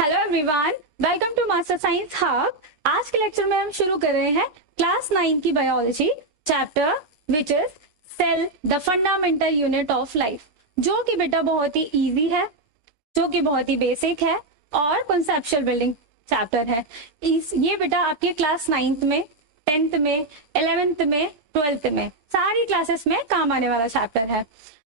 Hello everyone, welcome to master science hub. आज के lecture में हम शुरू कर रहे हैं क्लास 9 की biology chapter which is cell the fundamental unit of life, जो कि बेटा बहुत ही इजी है, जो कि बहुत ही बेसिक है और कॉन्सेप्चुअल बिल्डिंग चैप्टर है। ये बेटा आपके क्लास 9th में, 10th में, 11th में, 12th में सारी क्लासेस में काम आने वाला चैप्टर है।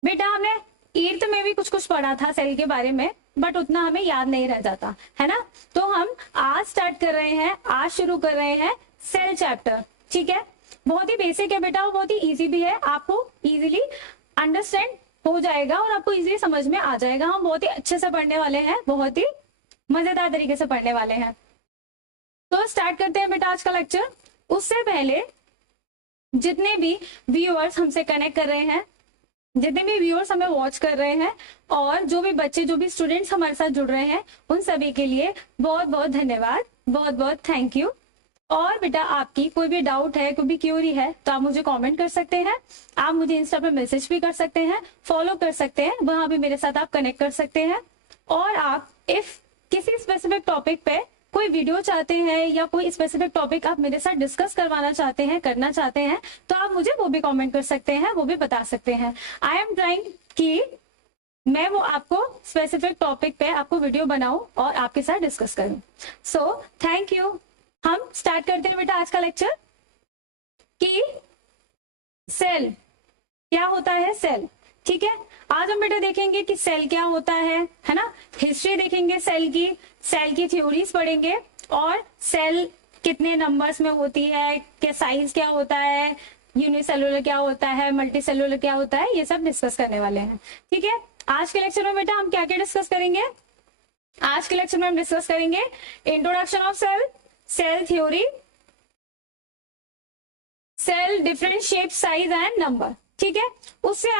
बेटा हमने 8th में भी कुछ कुछ पढ़ा था सेल के बारे में, बट उतना हमें याद नहीं रह जाता है ना। तो हम आज स्टार्ट कर रहे हैं, आज शुरू कर रहे हैं सेल चैप्टर। ठीक है, बहुत ही बेसिक है बेटा और बहुत ही इजी भी है, आपको इजीली अंडरस्टैंड हो जाएगा और आपको इजीली समझ में आ जाएगा। हम बहुत ही अच्छे से पढ़ने वाले हैं, बहुत ही मजेदार तरीके से पढ़ने वाले हैं। तो स्टार्ट करते हैं बेटा आज का लेक्चर। उससे पहले जितने भी व्यूअर्स हमसे कनेक्ट कर रहे हैं, जितने भी व्यूअर्स हमें वॉच कर रहे हैं और जो भी बच्चे, जो भी स्टूडेंट्स हमारे साथ जुड़ रहे हैं, उन सभी के लिए बहुत बहुत धन्यवाद, बहुत बहुत थैंक यू। और बेटा आपकी कोई भी डाउट है, कोई भी क्यूरी है तो आप मुझे कमेंट कर सकते हैं, आप मुझे इंस्टा पे मैसेज भी कर सकते हैं, फॉलो कर सकते हैं, वहां भी मेरे साथ आप कनेक्ट कर सकते हैं। और आप इफ किसी स्पेसिफिक टॉपिक पे कोई वीडियो चाहते हैं या कोई स्पेसिफिक टॉपिक आप मेरे साथ डिस्कस करवाना चाहते हैं, करना चाहते हैं, तो आप मुझे वो भी कमेंट कर सकते हैं, वो भी बता सकते हैं। आई एम ट्राइंग कि मैं वो आपको स्पेसिफिक टॉपिक पे आपको वीडियो बनाऊं और आपके साथ डिस्कस करूं। So thank you. हम स्टार्ट करते हैं बेटा आज का लेक्चर कि सेल क्या होता है। सेल, ठीक है, आज हम बेटा देखेंगे कि सेल क्या होता है ना। हिस्ट्री देखेंगे सेल की थ्योरीज पढ़ेंगे और सेल कितने नंबर्स में होती है, क्या साइज क्या होता है, यूनिसेलुलर क्या होता है, मल्टीसेलुलर क्या होता है, ये सब डिस्कस करने वाले हैं। ठीक है, आज के लेक्चर में बेटा हम क्या क्या डिस्कस करेंगे। आज के लेक्चर में हम डिस्कस करेंगे introduction of cell, cell theory, cell different shape, size and number. ठीक है, उससे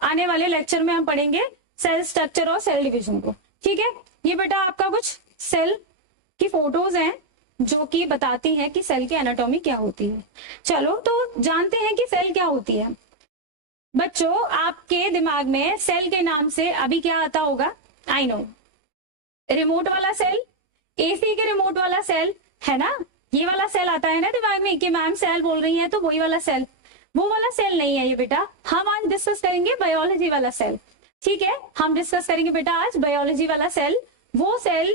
आने वाले लेक्चर में हम पढ़ेंगे सेल स्ट्रक्चर और सेल डिवीजन को। ठीक है, ये बेटा आपका कुछ सेल की फोटोज हैं जो कि बताती हैं कि सेल की एनाटॉमी क्या होती है। चलो तो जानते हैं कि सेल क्या होती है। बच्चों आपके दिमाग में सेल के नाम से अभी क्या आता होगा? आई नो, रिमोट वाला सेल, एसी के रिमोट वाला सेल है ना, ये वाला सेल आता है ना दिमाग में कि मैम सेल बोल रही है तो वही वाला सेल। वो वाला सेल नहीं है ये बेटा, हम आज डिस्कस करेंगे बायोलॉजी वाला सेल। ठीक है, हम डिस्कस करेंगे बेटा आज बायोलॉजी वाला सेल। वो सेल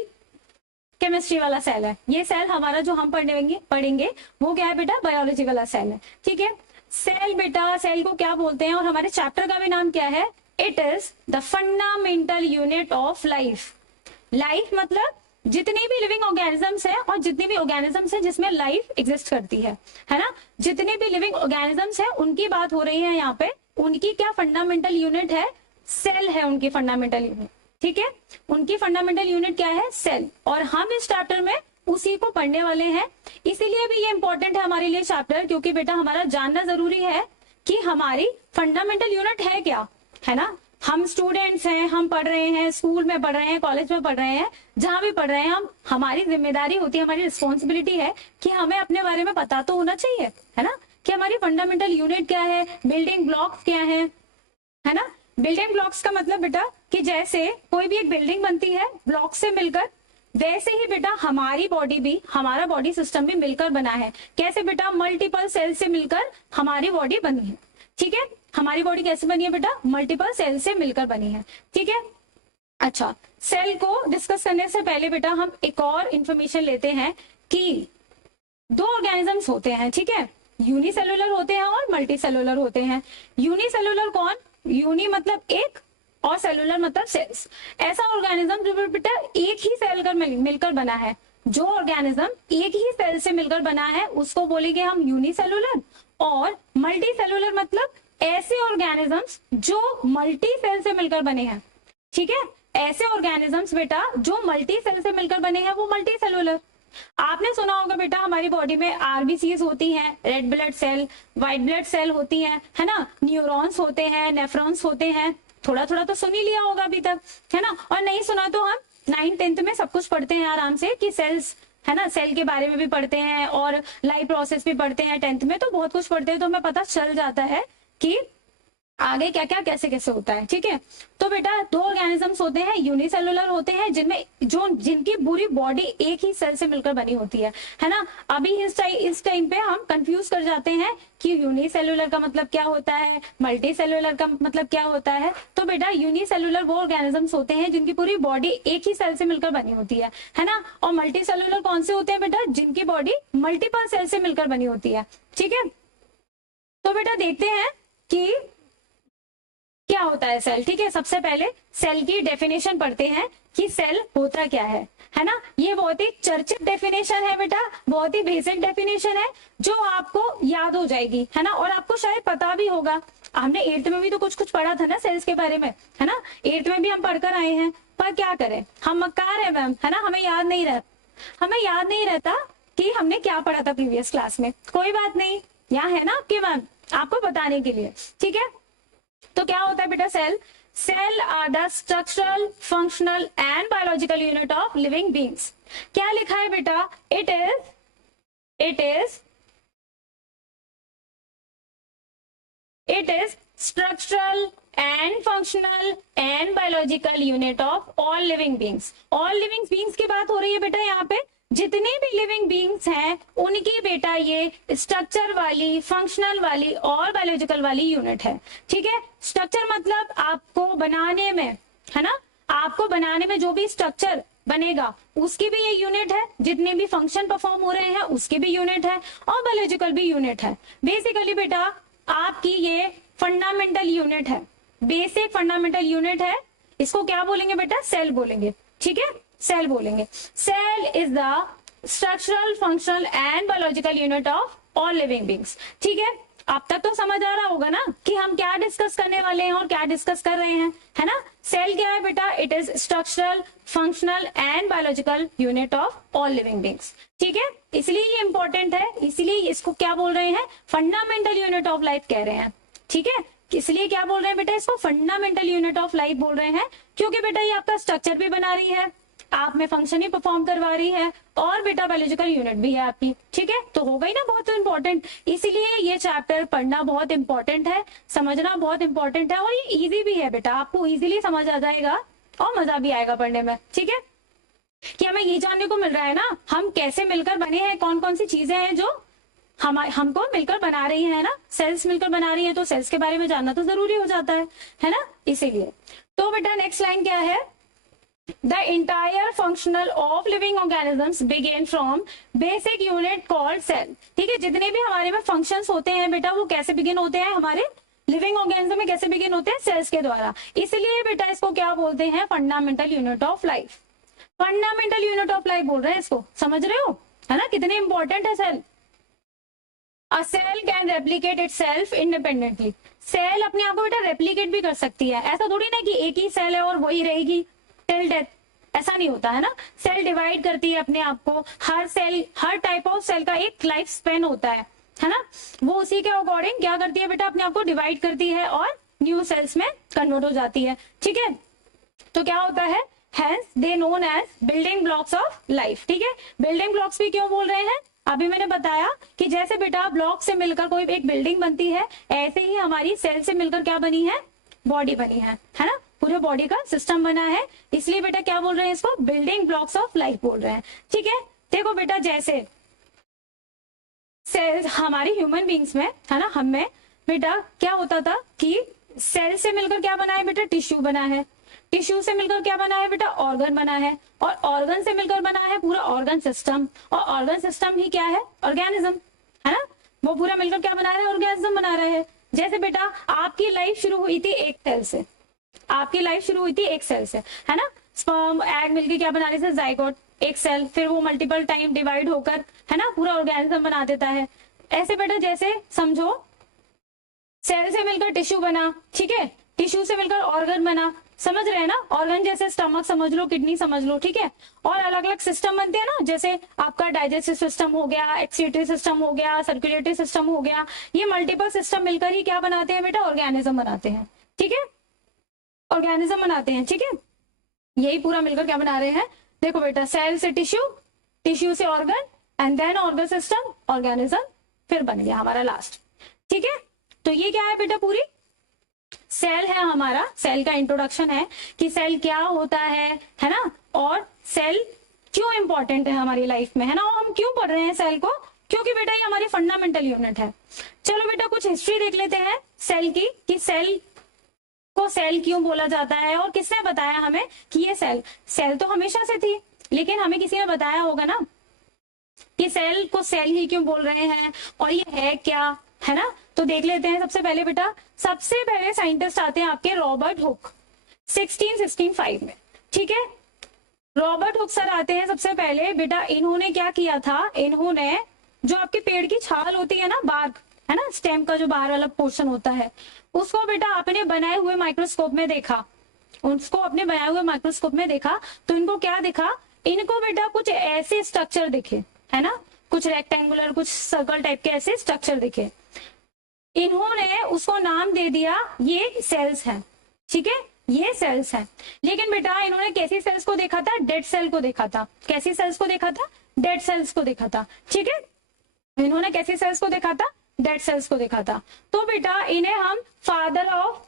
केमिस्ट्री वाला सेल है, ये सेल हमारा जो हम पढ़ेंगे वो क्या है बेटा? बायोलॉजी वाला सेल है। ठीक है, सेल बेटा, सेल को क्या बोलते हैं और हमारे चैप्टर का भी नाम क्या है? It is the fundamental unit of life. Life मतलब जितने भी लिविंग ऑर्गेनिजम्स हैं और जितने भी ऑर्गेनिजम्स हैं जिसमें लाइफ एग्जिस्ट करती है ना, जितने भी लिविंग ऑर्गेनिजम्स हैं उनकी बात हो रही है यहाँ पे। उनकी क्या फंडामेंटल यूनिट है? सेल है उनकी फंडामेंटल यूनिट। ठीक है, उनकी फंडामेंटल यूनिट क्या है? सेल। और हम इस चैप्टर में उसी को पढ़ने वाले हैं, इसीलिए भी ये इंपॉर्टेंट है हमारे लिए चैप्टर, क्योंकि बेटा हमारा जानना जरूरी है कि हमारी फंडामेंटल यूनिट है क्या, है ना। हम स्टूडेंट्स हैं, हम पढ़ रहे हैं, स्कूल में पढ़ रहे हैं, कॉलेज में पढ़ रहे हैं, जहां भी पढ़ रहे हैं, हमारी जिम्मेदारी होती है, हमारी रिस्पॉन्सिबिलिटी है कि हमें अपने बारे में पता तो होना चाहिए, है ना, कि हमारी फंडामेंटल यूनिट क्या है, बिल्डिंग ब्लॉक्स क्या है ना। बिल्डिंग ब्लॉक्स का मतलब बेटा कि जैसे कोई भी एक बिल्डिंग बनती है ब्लॉक से मिलकर, वैसे ही बेटा हमारी बॉडी भी, हमारा बॉडी सिस्टम भी मिलकर बना है। कैसे बेटा? मल्टीपल सेल से मिलकर हमारी बॉडी बनी है। ठीक है, हमारी बॉडी कैसे बनी है बेटा? मल्टीपल सेल से मिलकर बनी है। ठीक है, अच्छा, सेल को डिस्कस करने से पहले बेटा हम एक और इंफॉर्मेशन लेते हैं कि दो ऑर्गेनिजम्स होते हैं। ठीक है, यूनिसेलुलर होते हैं और मल्टी सेलुलर होते हैं। यूनिसेलुलर कौन? यूनि मतलब एक और सेलुलर मतलब सेल्स। ऐसा ऑर्गेनिज्म जो बेटा एक ही सेल कर मिलकर बना है, जो ऑर्गेनिज्म एक ही सेल से मिलकर बना है उसको बोलेंगे हम यूनिसेलुलर। और मल्टी सेलुलर मतलब ऐसे ऑर्गेनिजम्स जो मल्टी सेल से मिलकर बने हैं। ठीक है, ऐसे ऑर्गेनिजम्स बेटा जो मल्टी सेल से मिलकर बने हैं वो मल्टी सेलुलर। आपने सुना होगा बेटा हमारी बॉडी में आरबीसीज होती हैं, red blood cell, white blood cell होती हैं, है ना, न्यूरॉन्स होते हैं, नेफ्रॉन्स होते हैं। थोड़ा थोड़ा तो सुन ही लिया होगा अभी तक, है ना। और नहीं सुना तो हम 9th 10th में सब कुछ पढ़ते हैं आराम से कि सेल्स, है ना, सेल के बारे में भी पढ़ते हैं और लाइफ प्रोसेस भी पढ़ते हैं 10th में, तो बहुत कुछ पढ़ते हैं, तो हमें पता चल जाता है कि आगे क्या क्या कैसे कैसे होता है, ठीक है। तो बेटा दो ऑर्गेनिजम्स होते हैं, यूनिसेलुलर होते हैं, जिनकी पूरी बॉडी एक ही सेल से मिलकर बनी होती है ना। अभी इस टाइम पे हम कंफ्यूज कर जाते हैं कि यूनिसेलुलर का मतलब क्या होता है, मल्टी सेलुलर का मतलब क्या होता है। तो बेटा यूनिसेलुलर वो ऑर्गेनिजम्स होते हैं जिनकी पूरी बॉडी एक ही सेल से मिलकर बनी होती है ना। और मल्टी सेलुलर कौन से होते हैं बेटा, जिनकी बॉडी मल्टीपल सेल से मिलकर बनी होती है, ठीक है। तो बेटा देखते हैं कि क्या होता है सेल, ठीक है। सबसे पहले सेल की डेफिनेशन पढ़ते हैं कि सेल होता क्या है ना। ये बहुत ही चर्चित डेफिनेशन है बेटा, बहुत ही बेसिक डेफिनेशन है जो आपको याद हो जाएगी, है ना। और आपको शायद पता भी होगा, हमने 8th में भी तो कुछ कुछ पढ़ा था ना सेल्स के बारे में, है ना। 8th में भी हम पढ़कर आए हैं, पर क्या करें, हम मक्कार है मैम, है ना। हमें याद नहीं रहता कि हमने क्या पढ़ा था प्रीवियस क्लास में। कोई बात नहीं, यहाँ है ना आपके मैम आपको बताने के लिए, ठीक है। तो क्या होता है बेटा cell are the structural, functional and biological unit of living beings. क्या लिखा है बेटा, it is structural and functional and biological unit of all living beings. All living beings की बात हो रही है बेटा, यहाँ पे जितने भी लिविंग बींग्स हैं उनकी बेटा ये स्ट्रक्चर वाली, फंक्शनल वाली और बायोलॉजिकल वाली यूनिट है, ठीक है। स्ट्रक्चर मतलब आपको बनाने में, है ना, आपको बनाने में जो भी स्ट्रक्चर बनेगा उसकी भी ये यूनिट है, जितने भी फंक्शन परफॉर्म हो रहे हैं उसकी भी यूनिट है, और बायोलॉजिकल भी यूनिट है। बेसिकली बेटा आपकी ये फंडामेंटल यूनिट है, बेसिक फंडामेंटल यूनिट है। इसको क्या बोलेंगे बेटा, सेल बोलेंगे, ठीक है, सेल बोलेंगे। Cell is the structural, functional and biological unit of all living beings, ठीक है। अब तक तो समझ आ रहा होगा ना कि हम क्या डिस्कस करने वाले हैं और क्या डिस्कस कर रहे हैं, है ना। सेल क्या है बेटा, it is structural, functional and biological unit of all living beings, ठीक है। इसलिए ये इंपॉर्टेंट है, इसलिए इसको क्या बोल रहे हैं, फंडामेंटल यूनिट ऑफ लाइफ कह रहे हैं, ठीक है। इसलिए क्या बोल रहे हैं बेटा, इसको फंडामेंटल यूनिट ऑफ लाइफ बोल रहे हैं, क्योंकि बेटा ये आपका स्ट्रक्चर भी बना रही है, आप में फंक्शन ही परफॉर्म करवा रही है, और बेटा बायोलॉजिकल यूनिट भी है आपकी, ठीक है। तो हो गई ना बहुत इंपॉर्टेंट। इसीलिए ये चैप्टर पढ़ना बहुत इंपॉर्टेंट है, समझना बहुत इंपॉर्टेंट है, और ये इजी भी है बेटा, आपको इजीली समझ आ जाएगा और मजा भी आएगा पढ़ने में, ठीक है। कि हमें ये जानने को मिल रहा है ना हम कैसे मिलकर बने हैं, कौन कौन सी चीजें हैं जो हमको मिलकर बना रही है ना, सेल्स मिलकर बना रही है, तो सेल्स के बारे में जानना तो जरूरी हो जाता है ना, इसीलिए। तो बेटा नेक्स्ट लाइन क्या है, The entire functional of living organisms begin from basic unit called cell, ठीक है। जितने भी हमारे में फंक्शंस होते हैं बेटा वो कैसे बिगिन होते हैं, हमारे लिविंग ऑर्गेनिज्म में कैसे बिगिन होते हैं, सेल्स के द्वारा। इसलिए बेटा इसको क्या बोलते हैं, fundamental unit of life. Fundamental unit of life बोल रहे हैं इसको, समझ रहे हो, है ना, कितने इंपॉर्टेंट है cell. A cell can replicate itself independently. Cell अपने आप को बेटा रेप्लीकेट भी कर सकती है, ऐसा थोड़ी ना कि एक ही सेल है और वही रहेगी टिल डेथ, ऐसा नहीं होता है ना। सेल डिवाइड करती है अपने आप को, हर टाइप ऑफ सेल का एक लाइफ स्पेन होता है ना। वो उसी के अकॉर्डिंग क्या करती है बेटा, अपने आप को डिवाइड करती है और न्यू सेल्स में कन्वर्ट हो जाती है, ठीक है। तो क्या होता है, hence they known as building blocks of life, ठीक है। बिल्डिंग ब्लॉक्स भी क्यों बोल रहे हैं, अभी मैंने बताया कि जैसे बेटा ब्लॉक से मिलकर कोई एक बिल्डिंग बनती है, ऐसे ही हमारी सेल से मिलकर क्या बनी है, बॉडी बनी है ना, पूरे बॉडी का सिस्टम बना है। इसलिए बेटा क्या बोल रहे हैं, इसको बिल्डिंग ब्लॉक्स ऑफ लाइफ बोल रहे हैं, ठीक है। देखो बेटा जैसे सेल्स हमारी ह्यूमन बींग्स में, है ना, हम में बेटा क्या होता था कि सेल से मिलकर क्या बना है बेटा, टिश्यू बना है, टिश्यू से मिलकर क्या बना है बेटा, ऑर्गन बना है, और ऑर्गन से मिलकर बना है पूरा ऑर्गन सिस्टम, और ऑर्गन सिस्टम ही क्या है, ऑर्गेनिज्म, है ना। वो पूरा मिलकर क्या बना रहा है, ऑर्गेनिज्म बना रहे हैं। जैसे बेटा आपकी लाइफ शुरू हुई थी एक सेल से, आपकी लाइफ शुरू हुई थी एक सेल से, है ना। स्पर्म एग मिलकर क्या बना रहे थे, जाइगोट, एक सेल, फिर वो मल्टीपल टाइम डिवाइड होकर, है ना, पूरा ऑर्गेनिज्म बना देता है। ऐसे बेटा जैसे समझो सेल से मिलकर टिश्यू बना, ठीक है, टिश्यू से मिलकर ऑर्गन बना, समझ रहे हैं ना। ऑर्गन जैसे स्टमक समझ लो, किडनी समझ लो, ठीक है। और अलग अलग सिस्टम बनते हैं ना, जैसे आपका डाइजेस्टिव सिस्टम हो गया, एक्सक्रीटरी सिस्टम हो गया, सर्कुलेटरी सिस्टम हो गया। ये मल्टीपल सिस्टम मिलकर ही क्या बनाते हैं बेटा, ऑर्गेनिज्म बनाते हैं, ठीक है, ऑर्गेनिज्म बनाते हैं, ठीक है। यही पूरा मिलकर क्या बना रहे हैं, देखो बेटा सेल से टिश्यू, टिश्यू से organ, and then organ system, organism, फिर बन गया हमारा लास्ट, ठीक है। तो ये क्या है बेटा, पूरी सेल है हमारा, सेल का इंट्रोडक्शन है कि सेल क्या होता है ना, और सेल क्यों इंपॉर्टेंट है हमारी लाइफ में, है ना, और हम क्यों पढ़ रहे हैं सेल को, क्योंकि बेटा ये हमारी फंडामेंटल यूनिट है। चलो बेटा कुछ हिस्ट्री देख लेते हैं सेल की, कि सेल को सेल क्यों बोला जाता है और किसने बताया हमें कि ये सेल तो हमेशा से थी, लेकिन हमें किसी ने बताया होगा ना कि सेल को सेल ही क्यों बोल रहे हैं और ये है क्या, है ना। तो देख लेते हैं। सबसे पहले बेटा, सबसे पहले साइंटिस्ट आते हैं आपके रॉबर्ट हुक 1665 में, ठीक है। रॉबर्ट हुक सर आते हैं सबसे पहले। बेटा इन्होंने क्या किया था, इन्होंने जो आपके पेड़ की छाल होती है ना, बार्क, है ना, स्टेम का जो बाहर वाला पोर्शन होता है, उसको बेटा अपने बनाए हुए माइक्रोस्कोप में देखा, उसको अपने बनाए हुए माइक्रोस्कोप में देखा, तो इनको क्या दिखा, इनको बेटा कुछ ऐसे स्ट्रक्चर दिखे, है ना, कुछ रेक्टेंगुलर, कुछ सर्कल टाइप के ऐसे स्ट्रक्चर दिखे। इन्होंने उसको नाम दे दिया ये सेल्स हैं, ठीक है, ये सेल्स हैं। लेकिन बेटा इन्होंने कैसी सेल्स को देखा था, डेड सेल को देखा था। कैसी सेल्स को देखा था, डेड सेल्स को देखा था, ठीक है। इन्होंने कैसी सेल्स को देखा था, डेड सेल्स को देखा था। तो बेटा इन्हें हम फादर ऑफ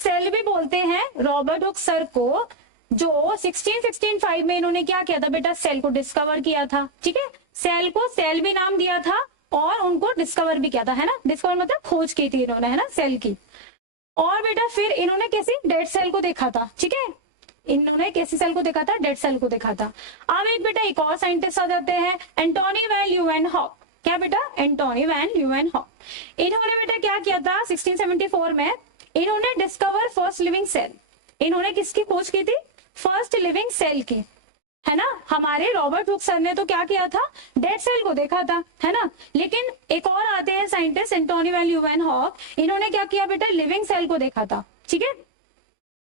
सेल भी बोलते हैं, रॉबर्ट हुक सर को, जो 1665 में इन्होंने क्या किया था बेटा, सेल को डिस्कवर किया था, ठीक है। सेल को सेल भी नाम दिया था और उनको डिस्कवर भी किया था, है ना, डिस्कवर मतलब खोज की थी इन्होंने, है ना, सेल की। और बेटा फिर इन्होंने कैसी, डेड सेल को देखा था, ठीक है, इन्होंने कैसी सेल को देखा था, डेड सेल को देखा था। अब एक बेटा एक और साइंटिस्ट आ जाते हैं, एंटोनी वैन ल्यूवेनहॉक। क्या बेटा, एंटोनी वैन ल्यूवेनहॉक। इन्होंने बेटा क्या किया था 1674 में, इन्होंने डिस्कवर फर्स्ट लिविंग सेल। इन्होंने किसकी खोज की थी, फर्स्ट लिविंग सेल की, है ना। हमारे रॉबर्ट हुक सर ने तो क्या किया था, डेड सेल को देखा था, है ना। लेकिन एक और आते हैं साइंटिस्ट, एंटोनी वैन ल्यूवेनहॉक, इन्होंने क्या किया बेटा, लिविंग सेल को देखा था, ठीक है।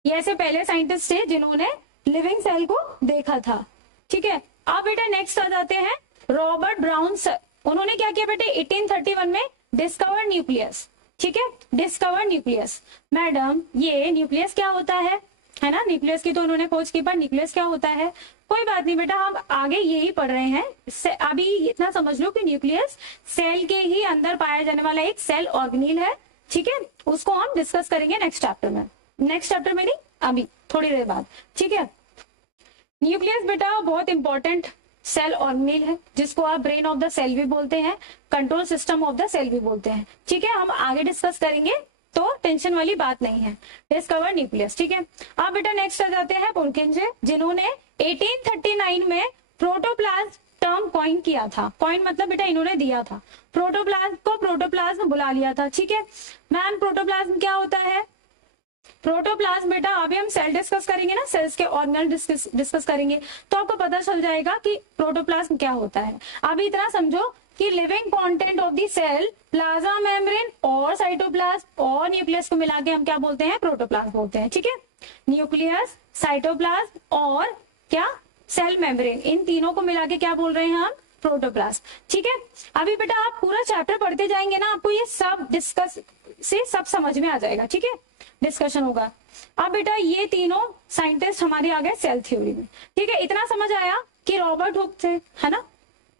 ये ऐसे पहले साइंटिस्ट थे जिन्होंने लिविंग सेल को देखा था, ठीक है। अब बेटा नेक्स्ट आ जाते हैं रॉबर्ट ब्राउन सर। उन्होंने क्या किया बेटे 1831 में, डिस्कवर न्यूक्लियस, ठीक है, डिस्कवर न्यूक्लियस। मैडम ये न्यूक्लियस क्या होता है ना, न्यूक्लियस की तो उन्होंने खोज की, पर न्यूक्लियस क्या होता है, कोई बात नहीं बेटा, हम आगे यही पढ़ रहे हैं। अभी इतना समझ लो कि न्यूक्लियस सेल के ही अंदर पाया जाने वाला एक सेल ऑर्गेनील है, ठीक है। उसको हम डिस्कस करेंगे नेक्स्ट चैप्टर में, नेक्स्ट चैप्टर में नहीं, अभी थोड़ी देर बाद, ठीक है। न्यूक्लियस बेटा बहुत इंपॉर्टेंट सेल ऑर्गेनील है, जिसको आप ब्रेन ऑफ द सेल भी बोलते हैं, control system of the cell भी बोलते हैं, ठीक है। हम आगे डिस्कस करेंगे, तो टेंशन वाली बात नहीं है। डिस्कवर न्यूक्लियस, ठीक है। अब बेटा नेक्स्ट आ जाते हैं पुरकिंजे, जिन्होंने 1839 में प्रोटोप्लाज्म टर्म कॉइन किया था। कॉइन मतलब बेटा इन्होंने दिया था, प्रोटोप्लाज्म को प्रोटोप्लाज्म बुला लिया था, ठीक है। मैम प्रोटोप्लाज्म क्या होता है, प्रोटोप्लाज्म बेटा अभी हम सेल डिस्कस करेंगे ना, सेल्स के ऑर्गेनल डिस्कस करेंगे, तो आपको पता चल जाएगा कि प्रोटोप्लाज्म क्या होता है। अभी इतना समझो कि living content of the cell, plasma membrane और साइटोप्लाज्म और न्यूक्लियस को मिला के हम क्या बोलते हैं, प्रोटोप्लाज्म बोलते हैं, ठीक है। न्यूक्लियस, साइटोप्लाज्म और क्या, सेल मेम्ब्रेन, इन तीनों को मिला के क्या बोल रहे हैं हम, प्रोटोप्लाज्म, ठीक है। अभी बेटा आप पूरा चैप्टर पढ़ते जाएंगे ना, आपको ये सब डिस्कस से सब समझ में आ जाएगा, ठीक है, डिस्कशन होगा। अब बेटा ये तीनों साइंटिस्ट हमारे आ गए सेल थ्योरी में, ठीक है। इतना समझ आया कि रॉबर्ट हुक थे, है ना,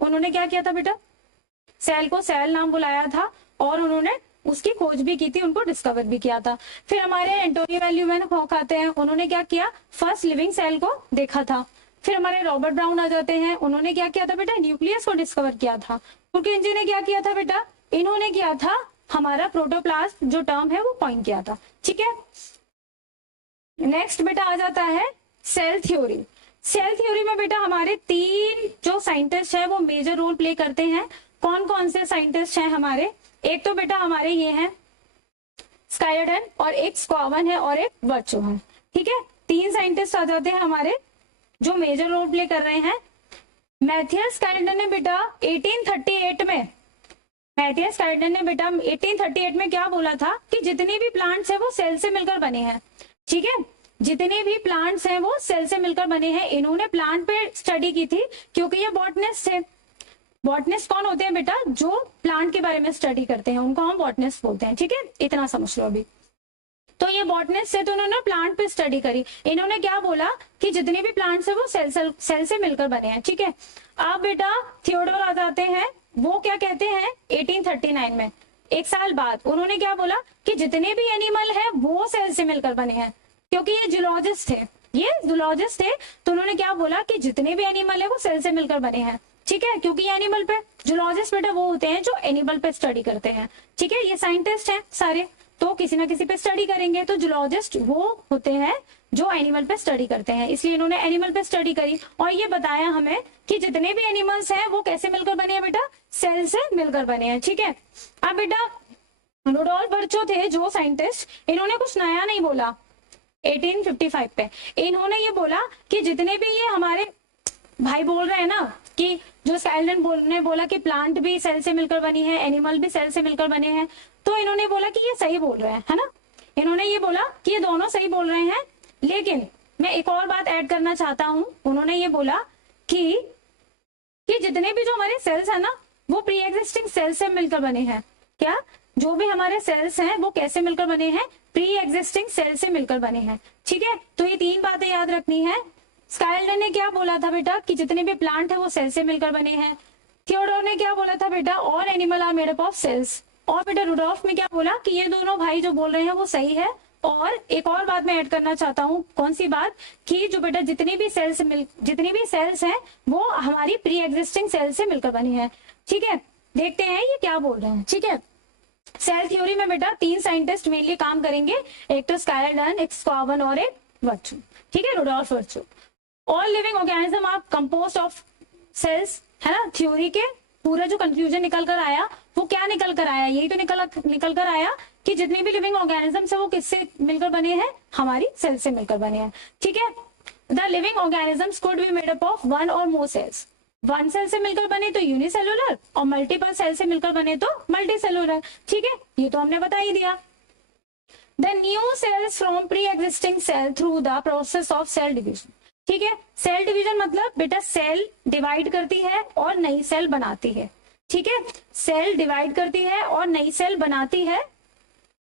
उन्होंने क्या किया था बेटा, सेल को सेल नाम बुलाया था और उन्होंने उसकी खोज भी की थी, उनको डिस्कवर भी किया था। फिर हमारे एंटोनी वैन ल्यूवेनहॉक आते हैं, उन्होंने क्या किया, फर्स्ट लिविंग सेल को देखा था। फिर हमारे रॉबर्ट ब्राउन आ जाते हैं, उन्होंने क्या किया था बेटा, न्यूक्लियस को डिस्कवर किया था। पुरकिंजे ने क्या किया था बेटा, इन्होंने किया था हमारा प्रोटोप्लाज्म जो टर्म है वो कॉइन किया था, ठीक है। नेक्स्ट बेटा आ जाता है सेल थ्योरी। सेल थ्योरी में बेटा हमारे तीन जो साइंटिस्ट है वो मेजर रोल प्ले करते हैं। कौन कौन से साइंटिस्ट हैं हमारे, एक तो बेटा हमारे ये हैं स्कायडन, और एक स्क्वावन है और एक वर्चो है, ठीक है। तीन साइंटिस्ट आ जाते हैं हमारे जो मेजर रोल प्ले कर रहे हैं। मैथियस स्कायडन ने बेटा 1838 में, मैथियस स्कायडन ने बेटा 1838 में क्या बोला था कि जितने भी प्लांट्स हैं वो सेल से मिलकर बने हैं, ठीक है, जितने भी प्लांट्स हैं वो सेल से मिलकर बने हैं। इन्होंने प्लांट पे स्टडी की थी क्योंकि ये बॉटनिस्ट थे। बॉटनिस्ट कौन होते हैं बेटा, जो प्लांट के बारे में स्टडी करते हैं, उनको हम बॉटनिस्ट बोलते हैं, ठीक है, इतना समझ लो अभी। तो ये बॉटनिस्ट है, तो उन्होंने प्लांट पे स्टडी करी। इन्होंने क्या बोला कि जितने भी प्लांट्स है वो सेल से मिलकर बने हैं, ठीक है। अब बेटा थियोडोर आ जाते हैं, वो क्या कहते हैं 1839 में, 1 साल बाद उन्होंने क्या बोला कि जितने भी एनिमल है वो सेल से मिलकर बने हैं, क्योंकि ये जूलॉजिस्ट थे, तो उन्होंने क्या बोला कि जितने भी एनिमल है वो सेल से मिलकर बने हैं। ठीक है, क्योंकि एनिमल पे जूलॉजिस्ट बेटा वो होते हैं जो एनिमल पे स्टडी करते हैं। ठीक है, ये साइंटिस्ट हैं सारे, तो किसी ना किसी पे स्टडी करेंगे, तो जूलॉजिस्ट वो होते हैं जो एनिमल पे स्टडी करते हैं, इसलिए इन्होंने एनिमल पे स्टडी करी और ये बताया हमें कि जितने भी एनिमल्स हैं वो कैसे मिलकर बने हैं बेटा, सेल से मिलकर बने हैं। ठीक है, अब बेटा रुडोल्फ वर्चो थे जो साइंटिस्ट, इन्होंने कुछ नया नहीं बोला 1855 पे, इन्होंने ये बोला कि जितने भी ये हमारे भाई बोल रहे हैं ना कि जो स्काइलैंड ने बोला कि प्लांट भी सेल से मिलकर बनी है, एनिमल भी सेल से मिलकर बने हैं, तो इन्होंने बोला कि ये सही बोल रहे हैं, है ना, इन्होंने ये बोला कि ये दोनों सही बोल रहे हैं। लेकिन मैं एक और बात ऐड करना चाहता हूं, उन्होंने ये बोला कि जितने भी जो हमारे सेल्स है ना वो प्री एग्जिस्टिंग सेल से मिलकर बने हैं। क्या, जो भी हमारे सेल्स हैं वो कैसे मिलकर बने हैं, प्री एग्जिस्टिंग सेल से मिलकर बने हैं। ठीक है, तो ये 3 बातें याद रखनी है। स्काइलैंड ने क्या बोला था बेटा कि जितने भी प्लांट है वो सेल से मिलकर बने हैं। थियोडोर ने क्या बोला था बेटा, all animal are made up of cells. और बेटा रुडोल्फ ने क्या बोला कि ये दोनों भाई जो बोल रहे हैं वो सही है। और एक और बात मैं ऐड करना चाहता हूँ, कौन सी बात, कि जो बेटा जितनी भी सेल्स हैं वो हमारी प्री एग्जिस्टिंग सेल से मिलकर बनी है। ठीक है, देखते हैं ये क्या बोल रहे हैं। ठीक है, सेल थ्योरी में बेटा 3 साइंटिस्ट मेनली काम करेंगे, एक तो स्काइलैंड, एक स्क्वाबन और एक वर्चो। ठीक है, Rudolf Virchow. All living organism are composed of cells, है ना। थ्योरी के पूरा जो कंक्लूजन निकल कर आया वो क्या निकल कर आया, यही तो निकल कर आया कि जितने भी लिविंग ऑर्गेनिजम्स है वो किससे मिलकर बने हैं, हमारी सेल से मिलकर बने हैं। ठीक है, the living organisms could be made up of 1 और मोर सेल्स। 1 सेल से मिलकर बने तो यूनिसेलुलर, और मल्टीपल सेल से मिलकर बने तो मल्टीसेलुलर। ठीक है, ये तो हमने बता ही दिया। The new cells from pre existing cell through the process of cell division. ठीक है, सेल डिवीजन मतलब बेटा सेल डिवाइड करती है और नई सेल बनाती है। ठीक है, सेल डिवाइड करती है और नई सेल बनाती है,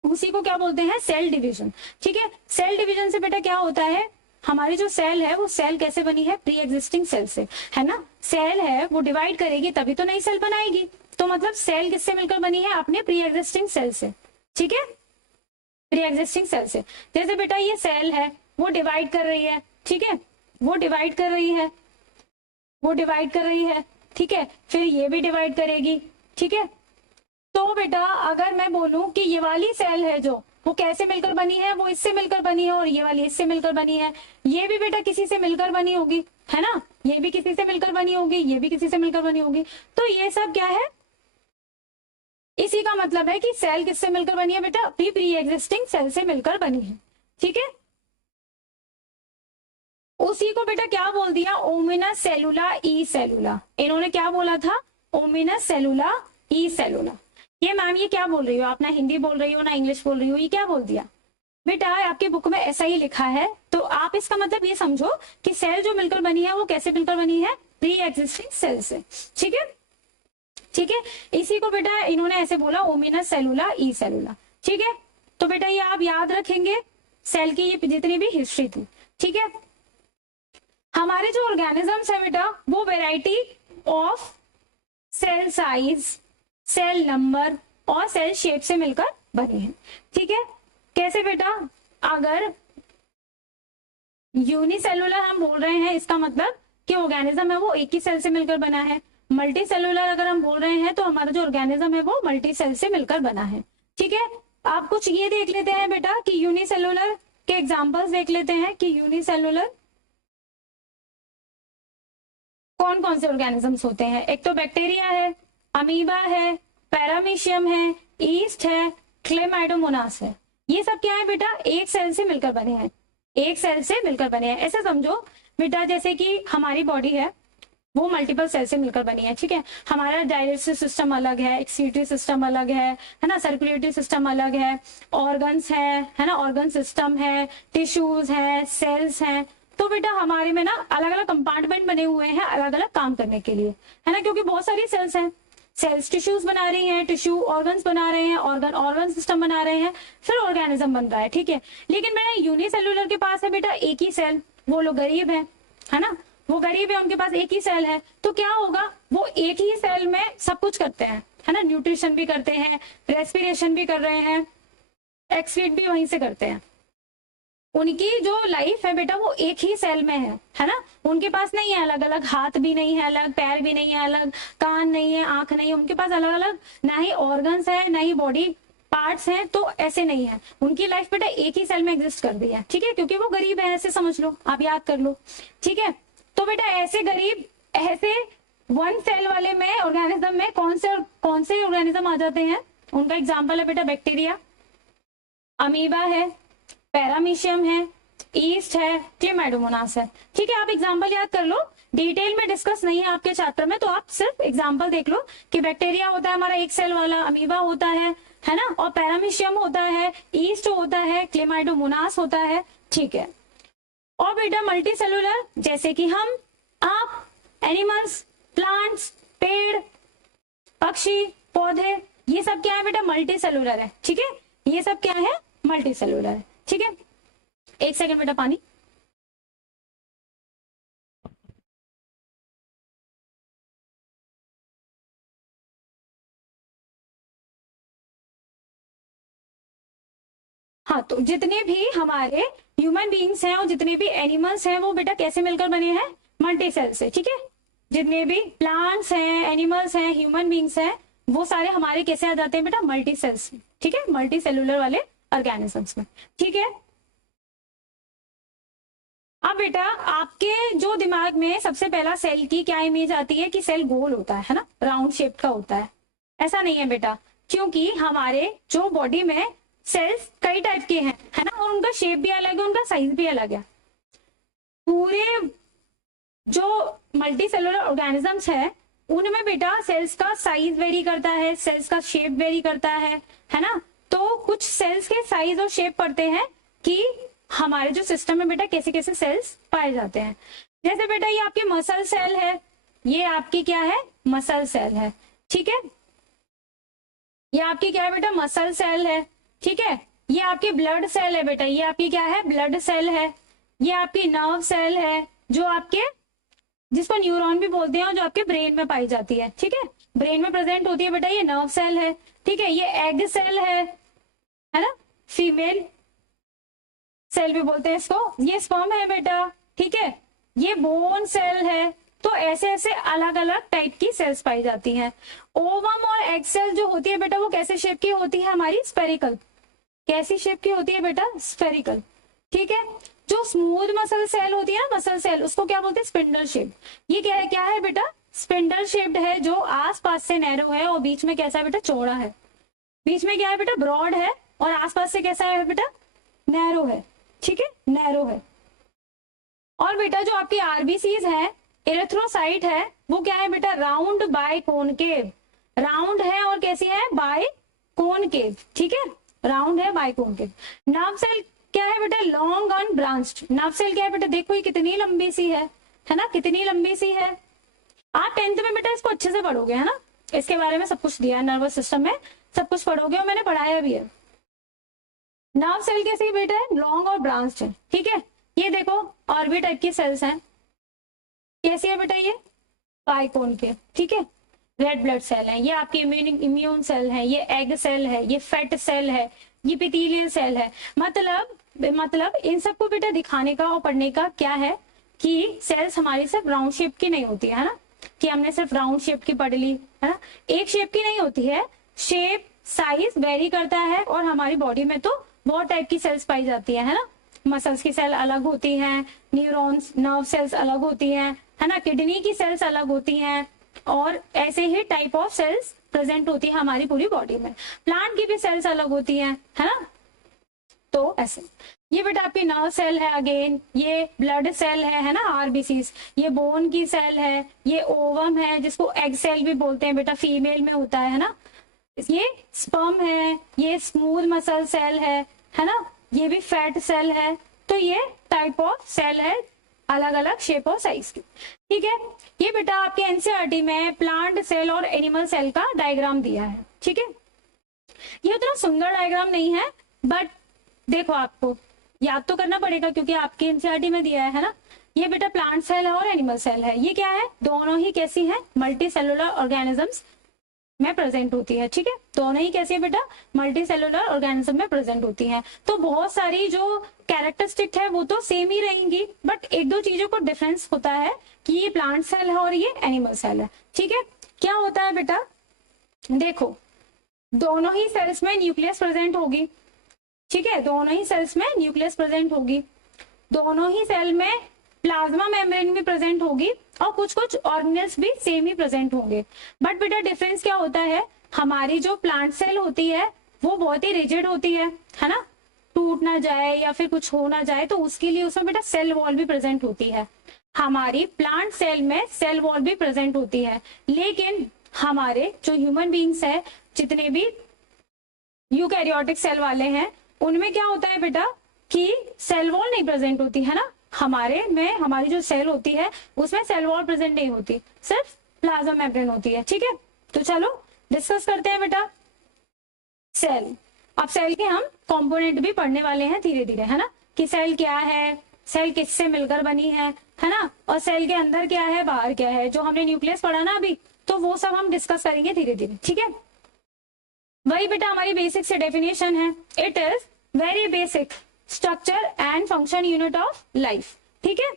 उसी को क्या बोलते हैं, सेल डिवीजन। ठीक है, सेल डिवीजन से बेटा क्या होता है, हमारी जो सेल है वो सेल कैसे बनी है, प्री एग्जिस्टिंग सेल से, है ना। सेल है वो डिवाइड करेगी तभी तो नई सेल बनाएगी, तो मतलब सेल किससे मिलकर बनी है, अपने प्री एग्जिस्टिंग सेल से। ठीक है, प्री एग्जिस्टिंग सेल से। जैसे बेटा ये सेल है वो डिवाइड कर रही है, ठीक है, वो डिवाइड कर रही है, ठीक है, फिर ये भी डिवाइड करेगी। ठीक है, तो बेटा अगर मैं बोलूं कि ये वाली सेल है जो वो कैसे मिलकर बनी है, वो इससे मिलकर बनी है और ये वाली इससे मिलकर बनी है, ये भी बेटा किसी से मिलकर बनी होगी, है ना, ये भी किसी से मिलकर बनी होगी, ये भी किसी से मिलकर बनी होगी। तो ये सब क्या है, इसी का मतलब है कि सेल किससे मिलकर बनी है बेटा, अपनी प्री एग्जिस्टिंग सेल से मिलकर बनी है। ठीक है, उसी को बेटा क्या बोल दिया, ओमिनस सेलुला ई सेलुला। इन्होंने क्या बोला था, ओमिनस सेलुला ई सेलुला। ये मैम ये क्या बोल रही हो आप, ना हिंदी बोल रही हो ना इंग्लिश बोल रही हो, ये क्या बोल दिया बेटा, आपकी बुक में ऐसा ही लिखा है, तो आप इसका मतलब ये समझो कि सेल जो मिलकर बनी है वो कैसे मिलकर बनी है, प्री एग्जिस्टिंग सेल से। ठीक है, ठीक है, इसी को बेटा इन्होंने ऐसे बोला, ओमिनस सेलुला ई सेलुला। ठीक है, तो बेटा ये आप याद रखेंगे, सेल की ये जितनी भी हिस्ट्री थी। ठीक है, हमारे जो ऑर्गेनिजम्स है बेटा वो variety of cell size, cell number और सेल शेप से मिलकर बनी है। ठीक है, कैसे बेटा, अगर यूनिसेलुलर हम बोल रहे हैं इसका मतलब कि ऑर्गेनिज्म है वो एक ही सेल से मिलकर बना है। मल्टी सेलुलर अगर हम बोल रहे हैं तो हमारा जो ऑर्गेनिज्म है वो मल्टी सेल से मिलकर बना है। ठीक है, आप कुछ ये देख लेते हैं बेटा कि यूनिसेलुलर के एग्जांपल्स देख लेते हैं कि यूनिसेलुलर कौन कौन से ऑर्गेनिजम्स होते हैं। एक तो बैक्टीरिया है, अमीबा है, पैरामीशियम है, ईस्ट है, क्लेमाइडोमोनास है। ये सब क्या है बेटा, एक सेल से मिलकर बने हैं, एक सेल से मिलकर बने हैं। ऐसे समझो बेटा जैसे कि हमारी बॉडी है वो मल्टीपल सेल से मिलकर बनी है। ठीक है, हमारा डाइजेस्टिव सिस्टम अलग है, एक्सक्रीटरी सिस्टम अलग है ना, सर्कुलेटरी सिस्टम अलग है, ऑर्गन्स है ना, ऑर्गन सिस्टम है, टिश्यूज है, सेल्स हैं। तो बेटा हमारे में ना अलग अलग कंपार्टमेंट बने हुए हैं अलग अलग काम करने के लिए, है ना, क्योंकि बहुत सारी सेल्स हैं। सेल्स टिश्यूज बना रही हैं, टिश्यू ऑर्गन्स बना रहे हैं, ऑर्गन सिस्टम बना रहे हैं, फिर ऑर्गेनिज्म बन रहा है। ठीक है, लेकिन बेटा यूनिसेलुलर के पास है बेटा एक ही सेल, वो लोग गरीब है ना, वो गरीब है, उनके पास एक ही सेल है, तो क्या होगा, वो एक ही सेल में सब कुछ करते हैं, है ना, न्यूट्रिशन भी करते हैं, रेस्पिरेशन भी कर रहे हैं, एक्सक्रीट भी वहीं से करते हैं। उनकी जो लाइफ है बेटा वो एक ही सेल में है ना, उनके पास नहीं है अलग अलग, हाथ भी नहीं है अलग, पैर भी नहीं है अलग, कान नहीं है, आंख नहीं है, उनके पास अलग अलग ना ही ऑर्गन्स है ना ही बॉडी पार्ट्स हैं, तो ऐसे नहीं है, उनकी लाइफ बेटा एक ही सेल में एग्जिस्ट कर रही है, ठीक है, क्योंकि वो गरीब है, ऐसे समझ लो, आप याद कर लो, ठीक है। तो बेटा ऐसे गरीब, ऐसे वन सेल वाले में ऑर्गेनिज्म में कौन से ऑर्गेनिज्म आ जाते हैं, उनका एग्जाम्पल है बेटा बैक्टीरिया, अमीबा है, पैरामीशियम है, ईस्ट है, क्लेमाइडोमोनास है, ठीक है। आप एग्जाम्पल याद कर लो, डिटेल में डिस्कस नहीं है आपके चैप्टर में, तो आप सिर्फ एग्जाम्पल देख लो कि बैक्टीरिया होता है हमारा एक सेल वाला, अमीबा होता है ना, और पैरामीशियम होता है, ईस्ट होता है, क्लेमाइडोमोनास होता है, ठीक है। और बेटा मल्टी सेलुलर, जैसे कि हम, आप, एनिमल्स, प्लांट्स, पेड़, पक्षी, पौधे, ये सब क्या है बेटा, मल्टी सेलुलर है, ठीक है, ये सब क्या है, मल्टी सेलुलर है, ठीक है। एक सेकंड बेटा पानी। हाँ, तो जितने भी हमारे ह्यूमन बीइंग्स हैं और जितने भी एनिमल्स हैं वो बेटा कैसे मिलकर बने हैं, मल्टी सेल से, ठीक है। जितने भी प्लांट्स हैं, एनिमल्स हैं, ह्यूमन बीइंग्स हैं, वो सारे हमारे कैसे आ जाते हैं बेटा, मल्टी सेल्स में, ठीक है, मल्टी सेलुलर वाले ऑर्गेनिजम्स में, ठीक है। अब बेटा आपके जो दिमाग में सबसे पहला सेल की क्या इमेज आती है कि सेल गोल होता है ना, राउंड शेप का होता है, ऐसा नहीं है बेटा, क्योंकि हमारे जो बॉडी में सेल्स कई टाइप के हैं, है ना, और उनका शेप भी अलग है, उनका साइज भी अलग है। पूरे जो मल्टी सेलुलर ऑर्गेनिजम्स है उनमें बेटा सेल्स का साइज वेरी करता है, सेल्स का शेप वेरी करता है ना। तो कुछ सेल्स के साइज और शेप पढ़ते हैं कि हमारे जो सिस्टम में बेटा कैसे कैसे सेल्स पाए जाते हैं। जैसे बेटा ये आपकी मसल सेल है, ये आपकी क्या है, मसल सेल है, ठीक है, ये आपकी क्या है बेटा, मसल सेल है, ठीक है। ये आपकी ब्लड सेल है बेटा, ये आपकी क्या है, ब्लड सेल है। ये आपकी नर्व सेल है जो आपके, जिसको न्यूरॉन भी बोलते हैं, और जो आपके ब्रेन में पाई जाती है, ठीक है, ब्रेन में प्रेजेंट होती है बेटा, ये नर्व सेल है, ठीक है। ये एग सेल है ना, फीमेल सेल भी बोलते हैं इसको, ये स्पर्म है बेटा, ठीक है। ये बोन सेल है। तो ऐसे ऐसे अलग अलग टाइप की सेल्स पाई जाती हैं। ओवम और एग सेल जो होती है बेटा वो कैसे शेप की होती है हमारी, स्फेरिकल। कैसी शेप की होती है बेटा, स्फेरिकल, ठीक है। जो स्मूथ मसल सेल होती है ना, मसल सेल, उसको क्या बोलते हैं, स्पिंडल शेप। ये क्या है बेटा, स्पिंडल शेप्ड है, जो आसपास से नैरो है और बीच में कैसा है बेटा, चौड़ा है। बीच में क्या है बेटा, ब्रॉड है, और आसपास से कैसा है बेटा, नैरो है, ठीक है, नैरो है। और बेटा जो आपकी आरबीसीज है, एरिथ्रोसाइट है, वो क्या है बेटा, राउंड बाय कॉनकेव। राउंड है और कैसी है, बाय कॉनकेव, ठीक है, राउंड है बाय कॉनकेव। नर्व सेल क्या है बेटा, लॉन्ग अनब्रांच्ड। नर्व सेल क्या है बेटा, देखो ये कितनी लंबी सी है ना, कितनी लंबी सी है। आप 10th में बेटा इसको अच्छे से पढ़ोगे, है ना, इसके बारे में सब कुछ दिया है, नर्वस सिस्टम में सब कुछ पढ़ोगे, और मैंने पढ़ाया भी है। नर्व सेल कैसी बेटा है, लॉन्ग और ब्रांच्ड है, ठीक है। ये देखो और भी टाइप की सेल्स हैं, कैसी है बेटा, ये बाइकोन के, ठीक है। रेड ब्लड सेल है, ये आपकी इम्यून सेल है, ये एग सेल है, ये फैट सेल है, ये पिथेलियल सेल है। मतलब इन सबको बेटा दिखाने का और पढ़ने का क्या है कि सेल्स हमारी सिर्फ राउंड शेप की नहीं होती है ना, कि हमने सिर्फ राउंड शेप की पढ़ ली, है ना, एक शेप की नहीं होती है, शेप साइज वेरी करता है। और हमारी बॉडी में तो बहुत टाइप की सेल्स पाई जाती है ना, मसल्स की सेल अलग होती हैं, न्यूरॉन्स, नर्व सेल्स अलग होती हैं, है ना, किडनी की सेल्स अलग होती हैं, और ऐसे ही टाइप ऑफ सेल्स प्रेजेंट होती है हमारी पूरी बॉडी में। प्लांट की भी सेल्स अलग होती हैं, है ना। तो ऐसे ये बेटा आपकी नर्व सेल है, अगेन ये ब्लड सेल है ना, आरबीसीज, ये बोन की सेल है, ये ओवम है जिसको एग सेल भी बोलते हैं बेटा, फीमेल में होता है ना। ये स्पर्म है, ये स्मूथ मसल सेल है ना, ये भी फैट सेल है। तो ये टाइप ऑफ सेल है, अलग अलग शेप और साइज की, ठीक है। ये बेटा आपके एनसीईआरटी में प्लांट सेल और एनिमल सेल का डायग्राम दिया है, ठीक है। ये उतना सुंदर डायग्राम नहीं है, बट देखो आपको याद तो करना पड़ेगा क्योंकि आपके एनसीईआरटी में दिया है ना। ये बेटा प्लांट सेल है और एनिमल सेल है। ये क्या है, दोनों ही कैसी है, मल्टी सेलुलर ऑर्गेनिजम्स में प्रेजेंट होती है। ठीक है, दोनों ही कैसी है बेटा, मल्टी सेलुलर ऑर्गेनिज्म में प्रेजेंट होती है। तो बहुत सारी जो कैरेक्टरिस्टिक है वो तो सेम ही रहेंगी, बट एक दो चीजों को डिफरेंस होता है कि ये प्लांट सेल है और ये एनिमल सेल है। ठीक है, क्या होता है बेटा, देखो दोनों ही सेल्स में न्यूक्लियस प्रेजेंट होगी। ठीक है, दोनों ही सेल्स में न्यूक्लियस प्रेजेंट होगी, दोनों ही सेल में प्लाज्मा मेम्ब्रेन भी प्रेजेंट होगी और कुछ कुछ ऑर्गेनेल्स भी सेम ही प्रेजेंट होंगे। बट बेटा डिफरेंस क्या होता है, हमारी जो प्लांट सेल होती है वो बहुत ही रिजिड होती है ना, टूट ना जाए या फिर कुछ हो ना जाए, तो उसके लिए उसमें बेटा सेल वॉल भी प्रेजेंट होती है। हमारी प्लांट सेल में सेल वॉल भी प्रेजेंट होती है, लेकिन हमारे जो ह्यूमन बींग्स है, जितने भी यूकैरियोटिक सेल वाले हैं, उनमें क्या होता है बेटा कि सेल वॉल नहीं प्रेजेंट होती है ना। हमारे में हमारी जो सेल होती है उसमें सेल वॉल प्रेजेंट नहीं होती, सिर्फ प्लाज्मा मेम्ब्रेन होती है। ठीक है, तो चलो डिस्कस करते हैं बेटा सेल। अब सेल के हम कंपोनेंट भी पढ़ने वाले हैं धीरे धीरे, है ना, कि सेल क्या है, सेल किससे मिलकर बनी है ना, और सेल के अंदर क्या है, बाहर क्या है। जो हमने न्यूक्लियस पढ़ा ना अभी, तो वो सब हम डिस्कस करेंगे धीरे धीरे। ठीक है, वही बेटा हमारी बेसिक से डेफिनेशन है, it is very basic structure and function unit of life. ठीक है,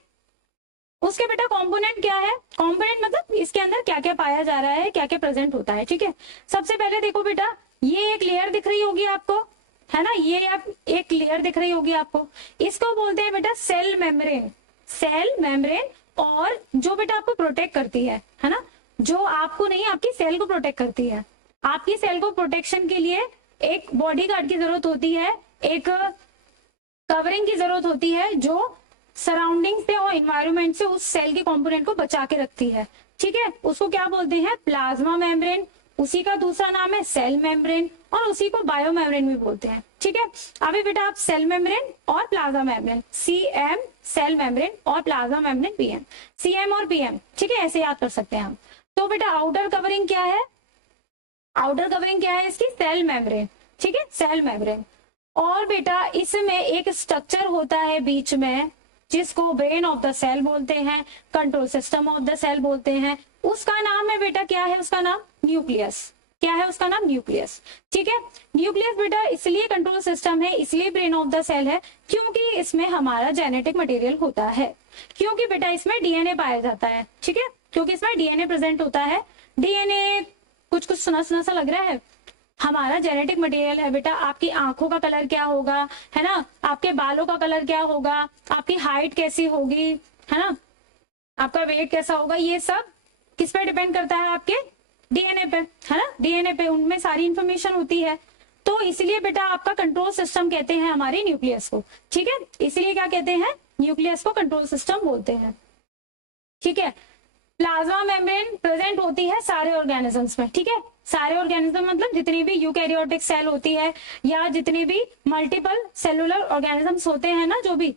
उसके बेटा कंपोनेंट क्या है, कंपोनेंट मतलब इसके अंदर क्या क्या पाया जा रहा है, क्या क्या प्रेजेंट होता है। ठीक है, सबसे पहले देखो बेटा, ये एक लेयर दिख रही होगी आपको, है ना, ये आप एक लेयर दिख रही होगी आपको, इसको बोलते हैं बेटा सेल मेम्ब्रेन। सेल मेम्ब्रेन, और जो बेटा आपको प्रोटेक्ट करती है ना, जो आपको नहीं आपकी सेल को प्रोटेक्ट करती है। आपकी सेल को प्रोटेक्शन के लिए एक बॉडी गार्ड की जरूरत होती है, एक कवरिंग की जरूरत होती है, जो सराउंडिंग से और इन्वायरमेंट से उस सेल के कंपोनेंट को बचा के रखती है। ठीक है, उसको क्या बोलते हैं, प्लाज्मा मेम्ब्रेन, उसी का दूसरा नाम है सेल मेम्ब्रेन, और उसी को बायो मेम्ब्रेन भी बोलते हैं। ठीक है, अभी बेटा आप सेल मेम्ब्रेन और plasma membrane, CM cell membrane और प्लाज्मा मेम्ब्रेन पीएम, सीएम और पीएम, ठीक है, ऐसे याद कर सकते हैं हम। तो बेटा आउटर कवरिंग क्या है, आउटर कवरिंग क्या है इसकी, सेल मेम्ब्रेन। ठीक है, सेल मेम्ब्रेन। और बेटा इसमें एक स्ट्रक्चर होता है बीच में, जिसको ब्रेन ऑफ द सेल बोलते हैं, control system of the cell बोलते हैं। उसका नाम है बेटा, क्या है उसका नाम, न्यूक्लियस। क्या है उसका नाम, न्यूक्लियस। ठीक है, न्यूक्लियस बेटा इसलिए कंट्रोल सिस्टम है, इसलिए ब्रेन ऑफ द सेल है, क्योंकि इसमें हमारा जेनेटिक मटेरियल होता है, क्योंकि बेटा इसमें डीएनए पाया जाता है। ठीक है, क्योंकि इसमें डीएनए प्रेजेंट होता है। डीएनए कुछ कुछ सुना सुना सा लग रहा है, हमारा जेनेटिक मटेरियल है बेटा। आपकी आंखों का कलर क्या होगा, है ना, आपके बालों का कलर क्या होगा, आपकी हाइट कैसी होगी, है ना, आपका वेट कैसा होगा, ये सब किस पे डिपेंड करता है, आपके डीएनए पे, है ना, डीएनए पे, उनमें सारी इंफॉर्मेशन होती है। तो इसलिए बेटा आपका कंट्रोल सिस्टम कहते हैं हमारे न्यूक्लियस को। ठीक है, इसलिए क्या कहते हैं, न्यूक्लियस को कंट्रोल सिस्टम बोलते हैं। ठीक है, प्लाज्मा मेम्ब्रेन प्रेजेंट होती है सारे ऑर्गेनिजम्स में। ठीक है, सारे ऑर्गेनिज्म मतलब जितनी भी यूकैरियोटिक सेल होती है, या जितनी भी मल्टीपल सेलुलर ऑर्गेनिजम्स होते हैं ना, जो भी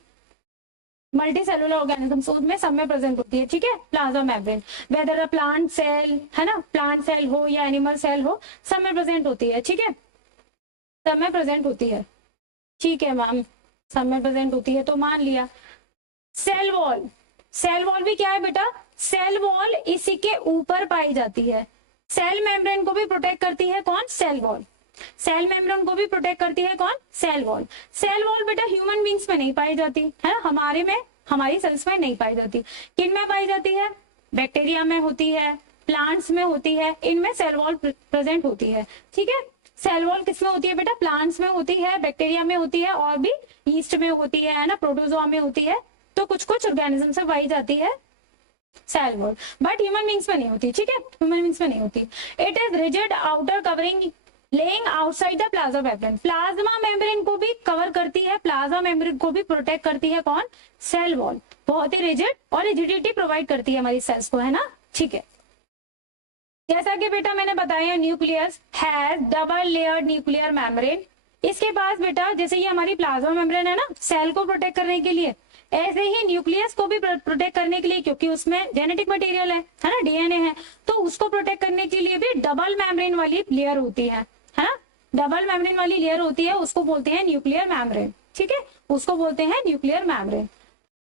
मल्टी सेलुलर ऑर्गेनिजम्स, उसमें सब में प्रेजेंट होती है। ठीक है, plasma membrane, whether a plant cell, है ना, प्लांट सेल हो या एनिमल सेल हो, सब में प्रेजेंट होती है। ठीक है, सब में प्रेजेंट होती है। ठीक है मैम, सब में प्रेजेंट होती है तो मान लिया। सेल वॉल, सेल वॉल भी क्या है बेटा, सेल वॉल इसी के ऊपर पाई जाती है। सेल मेम्ब्रेन को भी प्रोटेक्ट करती है कौन, सेल वॉल। सेल मेम्ब्रेन को भी प्रोटेक्ट करती है कौन, सेल वॉल। सेल वॉल बेटा ह्यूमन बींग्स में नहीं पाई जाती है ना, हमारे में, हमारी सेल्स में नहीं पाई जाती। किन में पाई जाती है, बैक्टीरिया में होती है, प्लांट्स में होती है, इनमें सेल वॉल प्रेजेंट होती है। ठीक है, सेल वॉल किसमें होती है बेटा, प्लांट्स में होती है, बैक्टीरिया में होती है, और भी यीस्ट में होती है ना, प्रोटोजोआ में होती है। तो कुछ कुछ ऑर्गेनिज्म से पाई जाती है cell wall, but human beings में नहीं होती। ठीक है, ह्यूमन बींग्स में नहीं होती। It is rigid outer covering laying outside the plasma membrane. Plasma membrane को भी कवर करती है, प्लाज्मा मेम्ब्रेन को भी प्रोटेक्ट करती है कौन, सेल वॉल। बहुत ही रिजिड और रिजिडिटी प्रोवाइड करती है हमारी सेल्स को, है ना। ठीक है, जैसा कि बेटा मैंने बताया, nucleus has double layered nuclear membrane. इसके पास बेटा, जैसे ये हमारी प्लाज्मा मेम्ब्रेन है ना, सेल को प्रोटेक्ट करने के लिए, ऐसे ही न्यूक्लियस को भी प्रोटेक्ट करने के लिए, क्योंकि उसमें जेनेटिक मटेरियल है ना, डीएनए है, तो उसको प्रोटेक्ट करने के लिए भी डबल मेम्ब्रेन वाली लेयर होती है ना, डबल मेम्ब्रेन वाली लेयर होती है, उसको बोलते हैं न्यूक्लियर मेम्ब्रेन। ठीक है, उसको बोलते हैं न्यूक्लियर मेम्ब्रेन।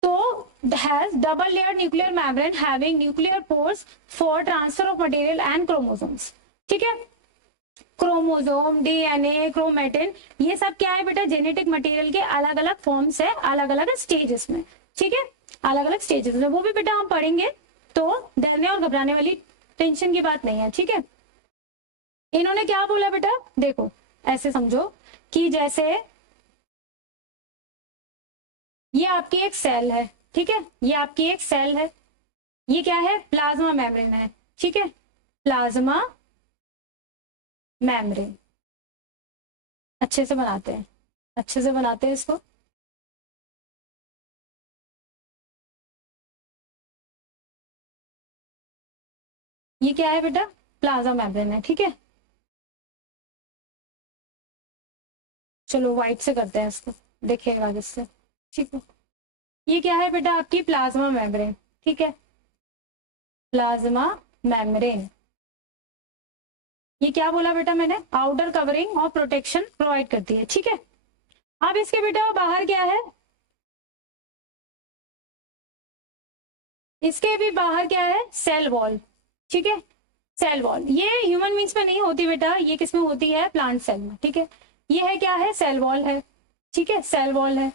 तो has double layered nuclear membrane having nuclear pores for transfer of material and chromosomes. ठीक है, क्रोमोसोम, डीएनए, क्रोमेटिन, ये सब क्या है बेटा, जेनेटिक मटेरियल के अलग अलग फॉर्म्स है, अलग अलग स्टेजेस में, ठीक है, अलग अलग स्टेजेस में, वो भी बेटा हम पढ़ेंगे। तो डरने और घबराने वाली टेंशन की बात नहीं है, ठीक है। इन्होंने क्या बोला बेटा, देखो ऐसे समझो कि जैसे ये आपकी एक सेल है, ठीक है, ये आपकी एक सेल है, ये क्या है, प्लाज्मा मेम्ब्रेन है, ठीक है, प्लाज्मा मेम्ब्रेन। अच्छे से बनाते हैं, अच्छे से बनाते हैं इसको। ये क्या है बेटा, प्लाज्मा मेम्ब्रेन है, ठीक है। चलो व्हाइट से करते हैं इसको, देखिएगा जिससे, ठीक है। ये क्या है बेटा, आपकी प्लाज्मा मेम्ब्रेन, ठीक है, प्लाज्मा मेम्ब्रेन। ये क्या बोला बेटा मैंने, आउटर कवरिंग और प्रोटेक्शन प्रोवाइड करती है, ठीक है। अब इसके बेटा बाहर क्या है, इसके भी बाहर क्या है, सेल वॉल, ठीक है, सेल वॉल। ये ह्यूमन बींग्स में नहीं होती बेटा, ये किस में होती है, प्लांट सेल में, ठीक है। ये है क्या है, सेल वॉल है, ठीक है, सेल वॉल है।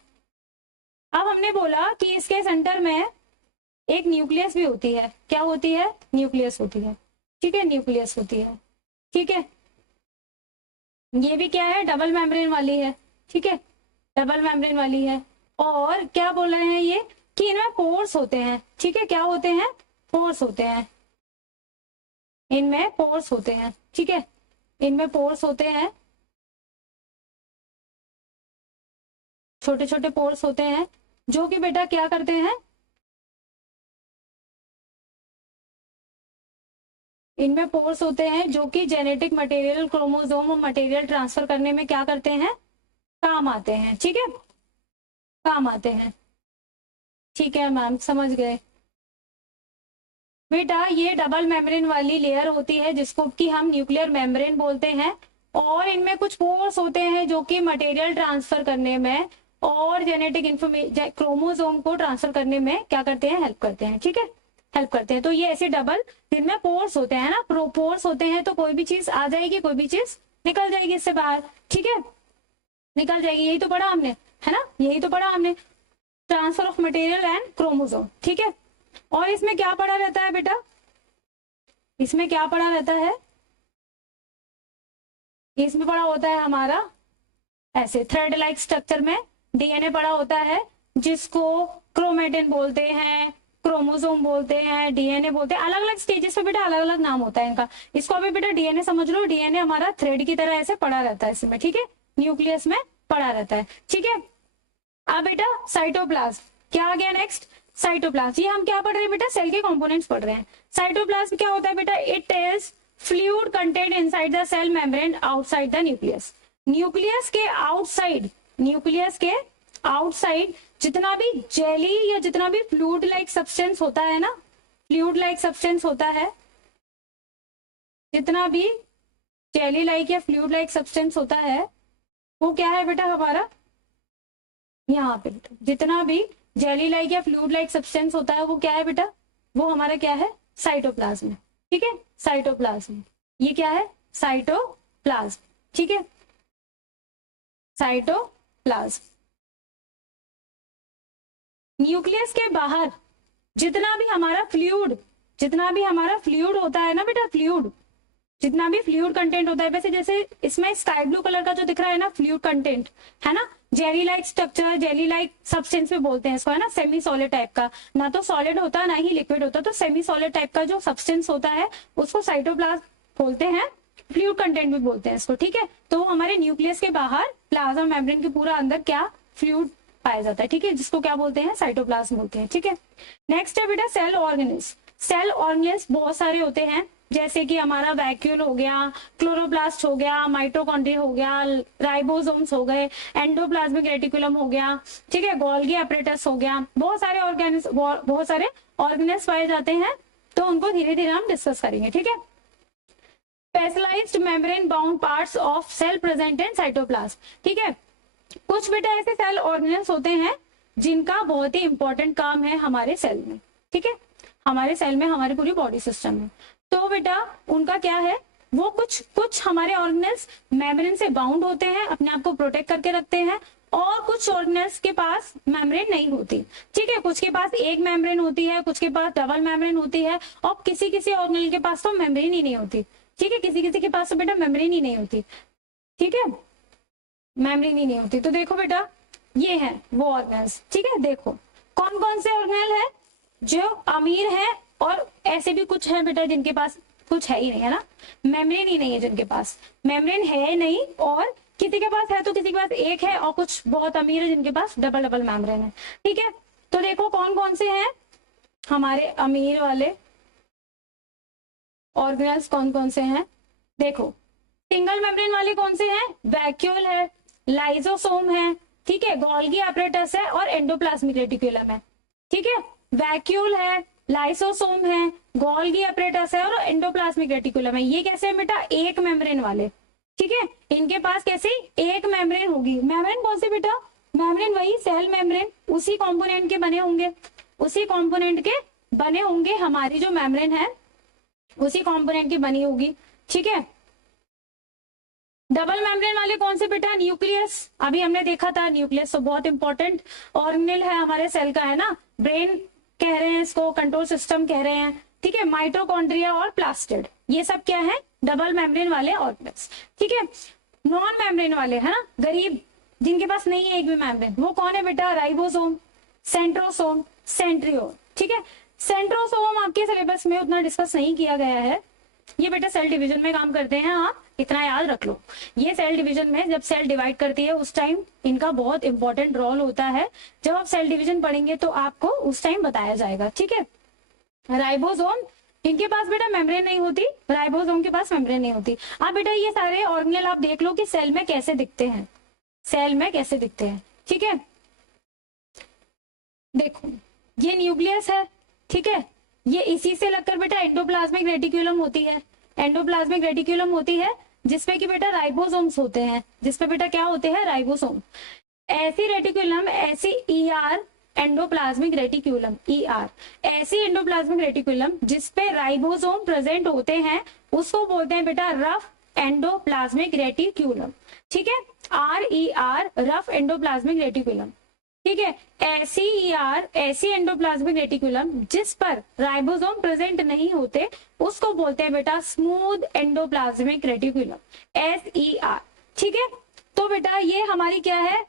अब हमने बोला कि इसके सेंटर में एक न्यूक्लियस भी होती है, क्या होती है, न्यूक्लियस होती है, ठीक है, न्यूक्लियस होती है, ठीक है। ये भी क्या है, डबल मेम्ब्रेन वाली है, ठीक है, डबल मेम्ब्रेन वाली है। और क्या बोल रहे हैं ये, कि इनमें पोर्स होते हैं, ठीक है, क्या होते हैं, पोर्स होते हैं, इनमें पोर्स होते हैं, ठीक है, इनमें पोर्स होते हैं, छोटे छोटे पोर्स होते हैं, जो कि बेटा क्या करते हैं, इनमें पोर्स होते हैं जो कि genetic material, chromosome material transfer करने में क्या करते हैं, काम आते हैं, ठीक है, काम आते हैं, ठीक है मैम, समझ गए बेटा। ये डबल मेम्ब्रेन वाली लेयर होती है जिसको कि हम न्यूक्लियर मेम्ब्रेन बोलते हैं, और इनमें कुछ पोर्स होते हैं जो कि मटेरियल ट्रांसफर करने में और जेनेटिक इंफॉर्मेशन, क्रोमोसोम को ट्रांसफर करने में क्या करते हैं, हेल्प करते हैं, ठीक है, हेल्प करते हैं। तो ये ऐसे डबल, जिनमें पोर्स होते हैं ना, पोर्स होते हैं, तो कोई भी चीज आ जाएगी, कोई भी चीज निकल जाएगी इससे बाहर, ठीक है, निकल जाएगी। यही तो पढ़ा हमने, है ना, यही तो पढ़ा हमने, transfer of material and chromosome, ठीक है। और इसमें क्या पढ़ा रहता है बेटा, इसमें क्या पढ़ा रहता है, इसमें पढ़ा होता है हमारा ऐसे थ्रेड लाइक स्ट्रक्चर में डीएनए पढ़ा होता है, जिसको क्रोमेटिन बोलते हैं, क्रोमोसोम बोलते हैं, डीएनए बोलते हैं, अलग अलग स्टेजेस पे बेटा अलग अलग नाम होता है इनका। इसको अभी बेटा डीएनए समझ लो, डीएनए हमारा थ्रेड की तरह ऐसे पड़ा रहता है इसमें, ठीक है, न्यूक्लियस में पड़ा रहता है, ठीक है। अब बेटा साइटोप्लाज्म, क्या आ गया नेक्स्ट, साइटोप्लाज्म। ये हम क्या पढ़ रहे हैं बेटा, सेल के कंपोनेंट्स पढ़ रहे हैं। साइटोप्लाज्म क्या होता है बेटा, it is fluid content inside the cell membrane outside the nucleus. Nucleus के आउटसाइड, न्यूक्लियस के आउटसाइड जितना भी जेली या जितना भी फ्लूइड लाइक सब्सटेंस होता है ना, फ्लूइड लाइक सब्सटेंस होता है, जितना भी जेली लाइक या फ्लूइड लाइक सब्सटेंस होता है, वो क्या है बेटा हमारा, यहाँ पे बेटा जितना भी जेली लाइक या फ्लूइड लाइक सब्सटेंस होता है वो क्या है बेटा, वो हमारा क्या है, साइटोप्लाज्म, ठीक है, साइटोप्लाज्म। ये क्या है, साइटोप्लाज्म, ठीक है, साइटोप्लाज्म। न्यूक्लियस के बाहर जितना भी हमारा फ्लूइड, जितना भी हमारा फ्लूइड होता है ना बेटा, फ्लूइड, जितना भी फ्लूइड कंटेंट होता है, वैसे जैसे इसमें स्काई ब्लू कलर का जो दिख रहा है ना फ्लूइड कंटेंट, है ना, jelly like structure, jelly like substance में बोलते हैं इसको, है ना, सेमी सॉलिड टाइप का, ना तो सॉलिड होता ना ही लिक्विड होता, तो सेमी सॉलिड टाइप का जो सब्सटेंस होता है उसको साइटोप्लाज्म बोलते हैं, फ्लूइड कंटेंट भी बोलते हैं इसको, ठीक है। तो हमारे न्यूक्लियस के बाहर प्लाज्मा मेम्ब्रेन के पूरा अंदर क्या फ्लूइड पाया जाता है, ठीक है, जिसको क्या बोलते हैं, साइटोप्लाज्म बोलते हैं, ठीक है। नेक्स्ट है बेटा सेल ऑर्गेनेल्स। सेल ऑर्गेनेल्स बहुत सारे होते हैं, जैसे कि हमारा वैक्यूल हो गया, क्लोरोप्लास्ट हो गया, माइटोकॉन्ड्रिया हो गया, राइबोसोम्स हो गए, एंडोप्लाज्मिक रेटिकुलम हो गया, ठीक है, गोल्गी एपरेटस हो गया, बहुत सारे ऑर्गेनेल्स पाए जाते हैं, तो उनको धीरे धीरे हम डिस्कस करेंगे, ठीक है। Specialised membrane bound parts of cell present in cytoplasm, ठीक है। कुछ बेटा ऐसे सेल ऑर्गेनेल्स होते हैं जिनका बहुत ही इंपॉर्टेंट काम है हमारे सेल में, ठीक है, हमारे सेल में, हमारे पूरी बॉडी सिस्टम में। तो बेटा उनका क्या है, वो कुछ हमारे ऑर्गेनल्स मेम्ब्रेन से बाउंड होते हैं, अपने आप को प्रोटेक्ट करके रखते हैं, और कुछ ऑर्गेनल्स के पास मेम्ब्रेन नहीं होती, ठीक है, कुछ के पास एक मेम्ब्रेन होती है, कुछ के पास डबल मेम्ब्रेन होती है, और किसी किसी ऑर्गेनल के पास तो मेम्ब्रेन ही नहीं होती, ठीक है, किसी किसी के पास तो बेटा मेम्ब्रेन ही नहीं होती, ठीक है, मेम्ब्रेन ही नहीं होती। तो देखो बेटा ये है वो ऑर्गेनल्स, ठीक है, देखो कौन कौन से ऑर्गेनल है जो अमीर है, और ऐसे भी कुछ है बेटा जिनके पास कुछ है ही नहीं, है ना, मेम्ब्रेन ही नहीं है, जिनके पास मेम्ब्रेन है नहीं, और किसी के पास है तो किसी के पास एक है, और कुछ बहुत अमीर है जिनके पास डबल डबल मेम्ब्रेन है, ठीक है। तो देखो कौन कौन से हैं हमारे अमीर वाले ऑर्गेनल्स, कौन कौन से हैं, देखो सिंगल मेम्ब्रेन वाले कौन से हैं, वैक्यूल है, लाइसोसोम है, ठीक है, गोल्गी एपरेटस है, और एंडोप्लाज्मिक रेटिकुलम है, ठीक है, वैक्यूल है, लाइसोसोम है, गोल्गी एपरेटस है, और एंडोप्लाज्मिक रेटिकुलम है। ये कैसे है बेटा, एक मेम्ब्रेन वाले, ठीक है, इनके पास कैसे एक मेम्ब्रेन होगी। मेम्ब्रेन कौन सी बेटा, मेम्ब्रेन वही सेल मेम्ब्रेन, उसी कंपोनेंट के बने होंगे, उसी कंपोनेंट के बने होंगे, हमारी जो मेम्ब्रेन है उसी कंपोनेंट की बनी होगी, ठीक है। डबल मेम्ब्रेन वाले कौन से बेटा, न्यूक्लियस, अभी हमने देखा था न्यूक्लियस तो बहुत इंपॉर्टेंट ऑर्गेनेल है हमारे सेल का, है ना, ब्रेन कह रहे हैं इसको, कंट्रोल सिस्टम कह रहे हैं, ठीक है, माइटोकॉन्ड्रिया और प्लास्टिड, ये सब क्या है, डबल मेम्ब्रेन वाले ऑर्गेनेल्स, ठीक है। नॉन मेम्ब्रेन वाले है ना, गरीब, जिनके पास नहीं है एक भी मेम्ब्रेन, वो कौन है बेटा, राइबोसोम, सेंट्रोसोम, सेंट्रियोल, ठीक है। सेंट्रोसोम आपके सिलेबस में उतना डिस्कस नहीं किया गया है, ये बेटा सेल डिवीजन में काम करते हैं, आप इतना याद रख लो, ये सेल डिवीजन में जब सेल डिवाइड करती है उस टाइम इनका बहुत इंपॉर्टेंट रोल होता है, जब आप सेल डिवीजन पढ़ेंगे तो आपको उस टाइम बताया जाएगा, ठीक है। राइबोसोम, इनके पास बेटा मेम्ब्रेन नहीं होती, राइबोसोम के पास मेम्ब्रेन नहीं होती। अब बेटा ये सारे ऑर्गेनेल आप देख लो कि सेल में कैसे दिखते हैं, सेल में कैसे दिखते हैं, ठीक है। देखो ये न्यूक्लियस है, ठीक है, ये इसी से लगकर बेटा एंडोप्लाज्मिक रेटिकुलम होती है, एंडोप्लाज्मिक रेटिकुलम होती है जिसपे कि बेटा राइबोसोम्स होते हैं, जिसपे बेटा क्या होते हैं, राइबोसोम। ऐसी रेटिकुलम, ऐसी ईआर, एंडोप्लाज्मिक रेटिकुलम, ईआर, ऐसी एंडोप्लाज्मिक रेटिकुलम जिसपे राइबोसोम प्रेजेंट होते हैं उसको बोलते हैं बेटा रफ एंडोप्लाज्मिक रेटिकुलम, ठीक है, RER, रफ एंडोप्लाज्मिक रेटिकुलम, ठीक है। ऐसी ईआर, ऐसी एंडोप्लाज्मिक रेटिकुलम जिस पर राइबोसोम प्रेजेंट नहीं होते उसको बोलते हैं बेटा स्मूथ एंडोप्लाज्मिक रेटिकुलम, SER, ठीक है। तो बेटा ये हमारी क्या है,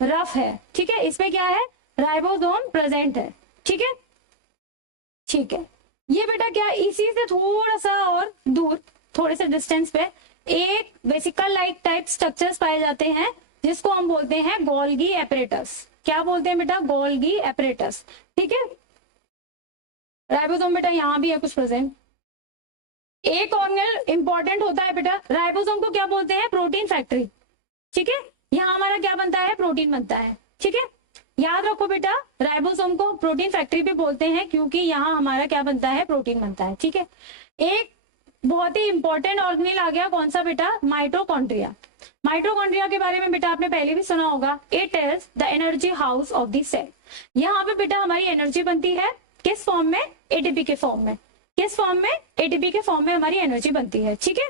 रफ है, ठीक है, इसमें क्या है, राइबोसोम प्रेजेंट है, ठीक है, ठीक है। ये बेटा क्या, इसी से थोड़ा सा और दूर, थोड़े से डिस्टेंस पे एक वेसिकल लाइक टाइप स्ट्रक्चर्स पाए जाते हैं जिसको हम बोलते हैं गोल्गी एपरेटस। क्या बोलते हैं बेटा, गोल्गी एपरेटस, ठीक है। राइबोसोम बेटा यहाँ भी है कुछ प्रेजेंट। एक ऑर्गेनेल इंपॉर्टेंट होता है बेटा, राइबोसोम को क्या बोलते हैं, प्रोटीन फैक्ट्री, ठीक है, यहाँ हमारा क्या बनता है, प्रोटीन बनता है, ठीक है। याद रखो बेटा राइबोसोम को प्रोटीन फैक्ट्री भी बोलते हैं क्योंकि यहाँ हमारा क्या बनता है, प्रोटीन बनता है, ठीक है। एक बहुत ही इंपॉर्टेंट ऑर्गेनेल आ गया, कौन सा बेटा, माइटोकॉन्ड्रिया। माइटोकॉन्ड्रिया के बारे में बेटा आपने पहले भी सुना होगा, it is the energy house of the cell. यहाँ पे बेटा हमारी एनर्जी बनती है किस फॉर्म में, एटीपी के फॉर्म में, किस फॉर्म में, एटीपी के फॉर्म में हमारी एनर्जी बनती है, ठीक है।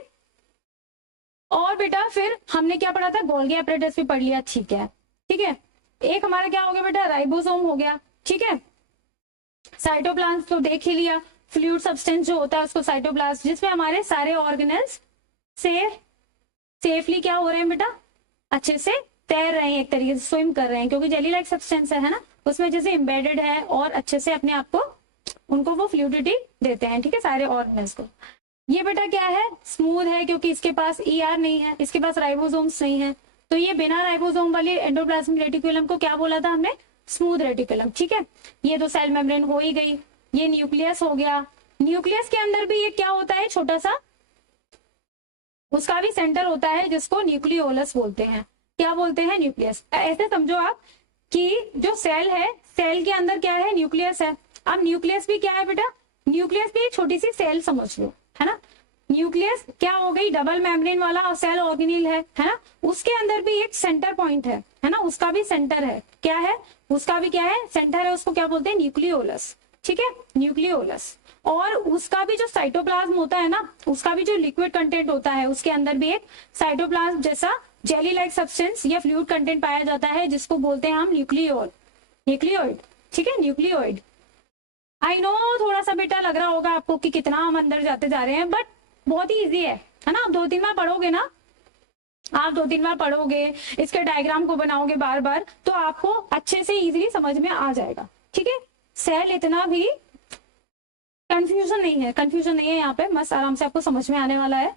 और बेटा फिर हमने क्या पढ़ा था, गोल्गी एपरेटस भी पढ़ लिया, ठीक है, ठीक है। एक हमारा क्या हो गया बेटा, राइबोसोम हो गया, ठीक है। साइटोप्लाज्म तो देख ही लिया, फ्लूइड सब्सटेंस जो होता है उसको साइटोप्लाज्म, जिसमें हमारे सारे ऑर्गेनल्स सेफली क्या हो रहे हैं बेटा, अच्छे से तैर रहे हैं, एक तरीके से स्विम कर रहे हैं, क्योंकि जेली लाइक सब्सटेंस है ना, उसमें जैसे एम्बेडेड है और अच्छे से अपने आप को उनको वो फ्लूइडिटी देते हैं, ठीक है, सारे ऑर्गेनल्स को। ये बेटा क्या है, स्मूथ है क्योंकि इसके पास ER नहीं है, इसके पास राइबोसोम्स नहीं है, तो ये बिना राइबोसोम वाली एंडोप्लाज्मिक रेटिकुलम को क्या बोला था हमने, स्मूथ रेटिकुलम, ठीक है। ये तो सेल मेम्ब्रेन हो ही गई, ये न्यूक्लियस हो गया। न्यूक्लियस के अंदर भी ये क्या होता है, छोटा सा, उसका भी सेंटर होता है जिसको न्यूक्लियोलस बोलते हैं। क्या बोलते हैं, न्यूक्लियस। ऐसे समझो आप कि जो सेल है, सेल के अंदर क्या है, न्यूक्लियस है। अब न्यूक्लियस भी क्या है बेटा, न्यूक्लियस भी एक छोटी सी सेल समझ लो, है ना, न्यूक्लियस क्या हो गई, डबल मेम्ब्रेन वाला सेल ऑर्गेनेल है ना, उसके अंदर भी एक सेंटर पॉइंट है ना, उसका भी सेंटर है, क्या है उसका भी क्या है, सेंटर है, उसको क्या बोलते हैं, न्यूक्लियोलस, ठीक है, न्यूक्लियोलस। और उसका भी जो साइटोप्लाज्म होता है ना, उसका भी जो लिक्विड कंटेंट होता है, उसके अंदर भी एक साइटोप्लाज्म जैसा जेली लाइक सब्सटेंस या फ्लूइड कंटेंट पाया जाता है, जिसको बोलते हैं हम न्यूक्लियोइड, ठीक है, न्यूक्लियोइड। आई नो थोड़ा सा बेटा लग रहा होगा आपको कि कितना हम अंदर जाते जा रहे हैं, बट बहुत ही इजी है ना, आप 2-3 बार पढ़ोगे ना, आप 2-3 बार पढ़ोगे, इसके डायग्राम को बनाओगे बार बार, तो आपको अच्छे से इजीली समझ में आ जाएगा, ठीक है। सेल इतना भी कंफ्यूजन नहीं है यहाँ पे, बस आराम से आपको समझ में आने वाला है,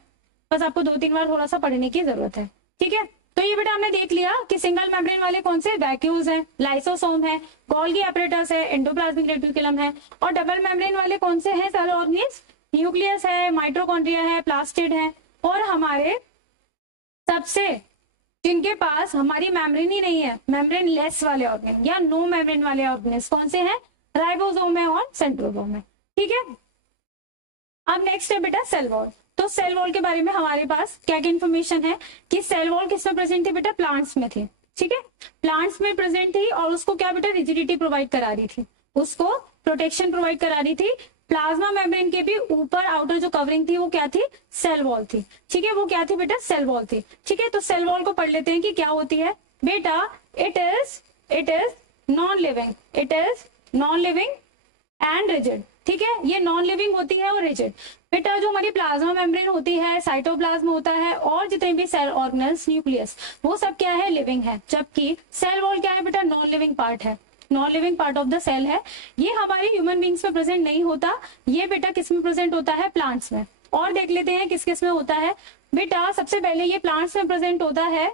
बस आपको 2-3 बार थोड़ा सा पढ़ने की जरूरत है, ठीक है। तो ये बेटा हमने देख लिया कि सिंगल मेम्ब्रेन वाले कौन से, वैक्यूल्स हैं, लाइसोसोम है, गोल्गी एपरेटस है, एंडोप्लाज्मिक रेटिकुलम है, और डबल मेम्ब्रेन वाले कौन से हैं, सेल ऑर्गेनेल्स, न्यूक्लियस है, माइटोकॉन्ड्रिया है, प्लास्टिड है, और हमारे सबसे जिनके पास हमारी मेम्ब्रेन ही नहीं है, मेम्ब्रेन लेस वाले ऑर्गेन या नो मेम्ब्रेन वाले ऑर्गेन्स कौन से हैं, राइबोसोम है और सेंट्रोसोम है, ठीक है। अब नेक्स्ट है बेटा सेल वॉल। तो सेल वॉल के बारे में हमारे पास क्या क्या इन्फॉर्मेशन है कि सेल वॉल किसमें प्रेजेंट थी बेटा, प्लांट्स में थी, ठीक है, प्लांट्स में प्रेजेंट थी, और उसको क्या बेटा रिजिडिटी प्रोवाइड करा रही थी, उसको प्रोटेक्शन प्रोवाइड करा रही थी। प्लाज्मा मेम्ब्रेन के भी ऊपर आउटर जो कवरिंग थी वो क्या थी, सेल वॉल थी, ठीक है, वो क्या थी बेटा, सेल वॉल थी, ठीक है। तो सेल वॉल को पढ़ लेते हैं कि क्या होती है बेटा, it is non living and rigid, ठीक है, ये नॉन लिविंग होती है और रिजिड। बेटा जो हमारी प्लाज्मा मेम्ब्रेन होती है, साइटोप्लाज्म होता है, और जितने भी सेल ऑर्गेनल्स, न्यूक्लियस, वो सब क्या है, लिविंग है, जबकि सेल वॉल क्या है बेटा, नॉन लिविंग पार्ट है, non living part of the cell है। ये हमारी ह्यूमन बींग्स में प्रेजेंट नहीं होता, ये बेटा किस में प्रेजेंट होता है, प्लांट्स में। और देख लेते हैं किस किस में होता है बेटा, सबसे पहले ये प्लांट्स में प्रेजेंट होता है,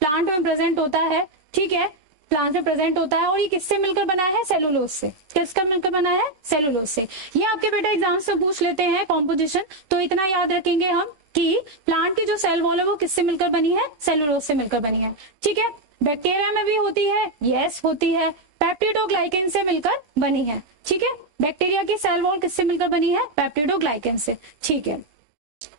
प्लांट में प्रेजेंट होता है, ठीक है, प्लांट में प्रेजेंट होता है, और ये किससे मिलकर बना है, सेलुलोज से, किसका मिलकर बना है, सेलुलोज से। ये आपके बेटा एग्जाम से पूछ लेते हैं कॉम्पोजिशन, तो इतना याद रखेंगे हम कि प्लांट की जो सेल वॉल है वो किससे मिलकर बनी है, सेलुलोज से मिलकर बनी है, ठीक है। बैक्टीरिया में भी होती है, यस होती है, पेप्टिडोग्लाइकेन से मिलकर बनी है, ठीक है, बैक्टीरिया की सेल वॉल किससे मिलकर बनी है, पेप्टिडोग्लाइकेन से, ठीक है।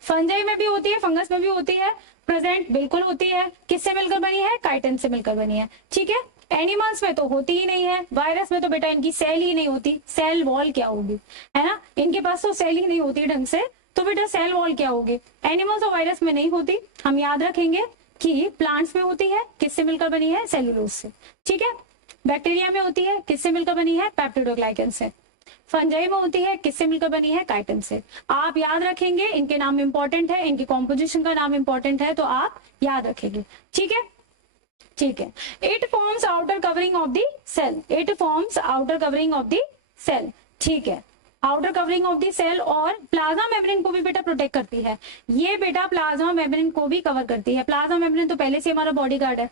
फंजाई में भी होती है, फंगस में भी होती है, प्रेजेंट बिल्कुल होती है, किससे मिलकर बनी है, काइटिन से मिलकर बनी है, ठीक है। एनिमल्स में तो होती ही नहीं है, वायरस में तो बेटा इनकी सेल ही नहीं होती, सेल वॉल क्या होगी, है ना, इनके पास तो सेल ही नहीं होती ढंग से, तो बेटा सेल वॉल क्या होगी, एनिमल्स और वायरस में नहीं होती। हम याद रखेंगे कि प्लांट्स में होती है, किससे मिलकर बनी है, सेलुलोज से, ठीक है। बैक्टीरिया में होती है, किससे मिलकर बनी है, पेप्टिडोग्लाइकेन से। फंजाई में होती है, किससे मिलकर बनी है, काइटिन से। आप याद रखेंगे, इनके नाम इंपॉर्टेंट है, इनकी कॉम्पोजिशन का नाम इंपॉर्टेंट है, तो आप याद रखेंगे, ठीक है, ठीक है। It forms outer covering of the cell, it forms outer covering of the cell, ठीक है, outer covering of the cell, और प्लाज्मा मेम्ब्रेन को भी बेटा प्रोटेक्ट करती है, ये बेटा प्लाज्मा मेम्ब्रेन को भी कवर करती है। प्लाज्मा मेम्ब्रेन तो पहले से हमारा बॉडीगार्ड है,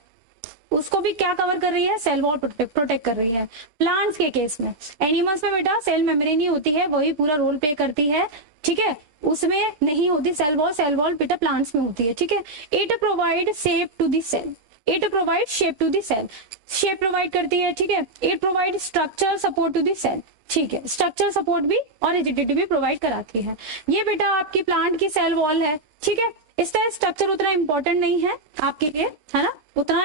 उसको भी क्या कवर कर रही है, सेल वॉल प्रोटेक्ट कर रही है। प्लांट्स के केस में, एनिमल्स में बेटा सेल मेम्ब्रेन ही होती है, वही पूरा रोल प्ले करती है, ठीक है, उसमें नहीं होती सेल वॉल बेटा प्लांट्स में होती है, ठीक है। It provide shape to the cell, it provide shape to the cell, shape provide करती है, ठीक है। It provide structural support to the cell, ठीक है, स्ट्रक्चरल सपोर्ट भी और रिजिडिटी भी प्रोवाइड कराती है। ये बेटा आपकी प्लांट की सेल वॉल है, ठीक है। इसका स्ट्रक्चर उतना इंपॉर्टेंट नहीं है आपके लिए, है ना, उतना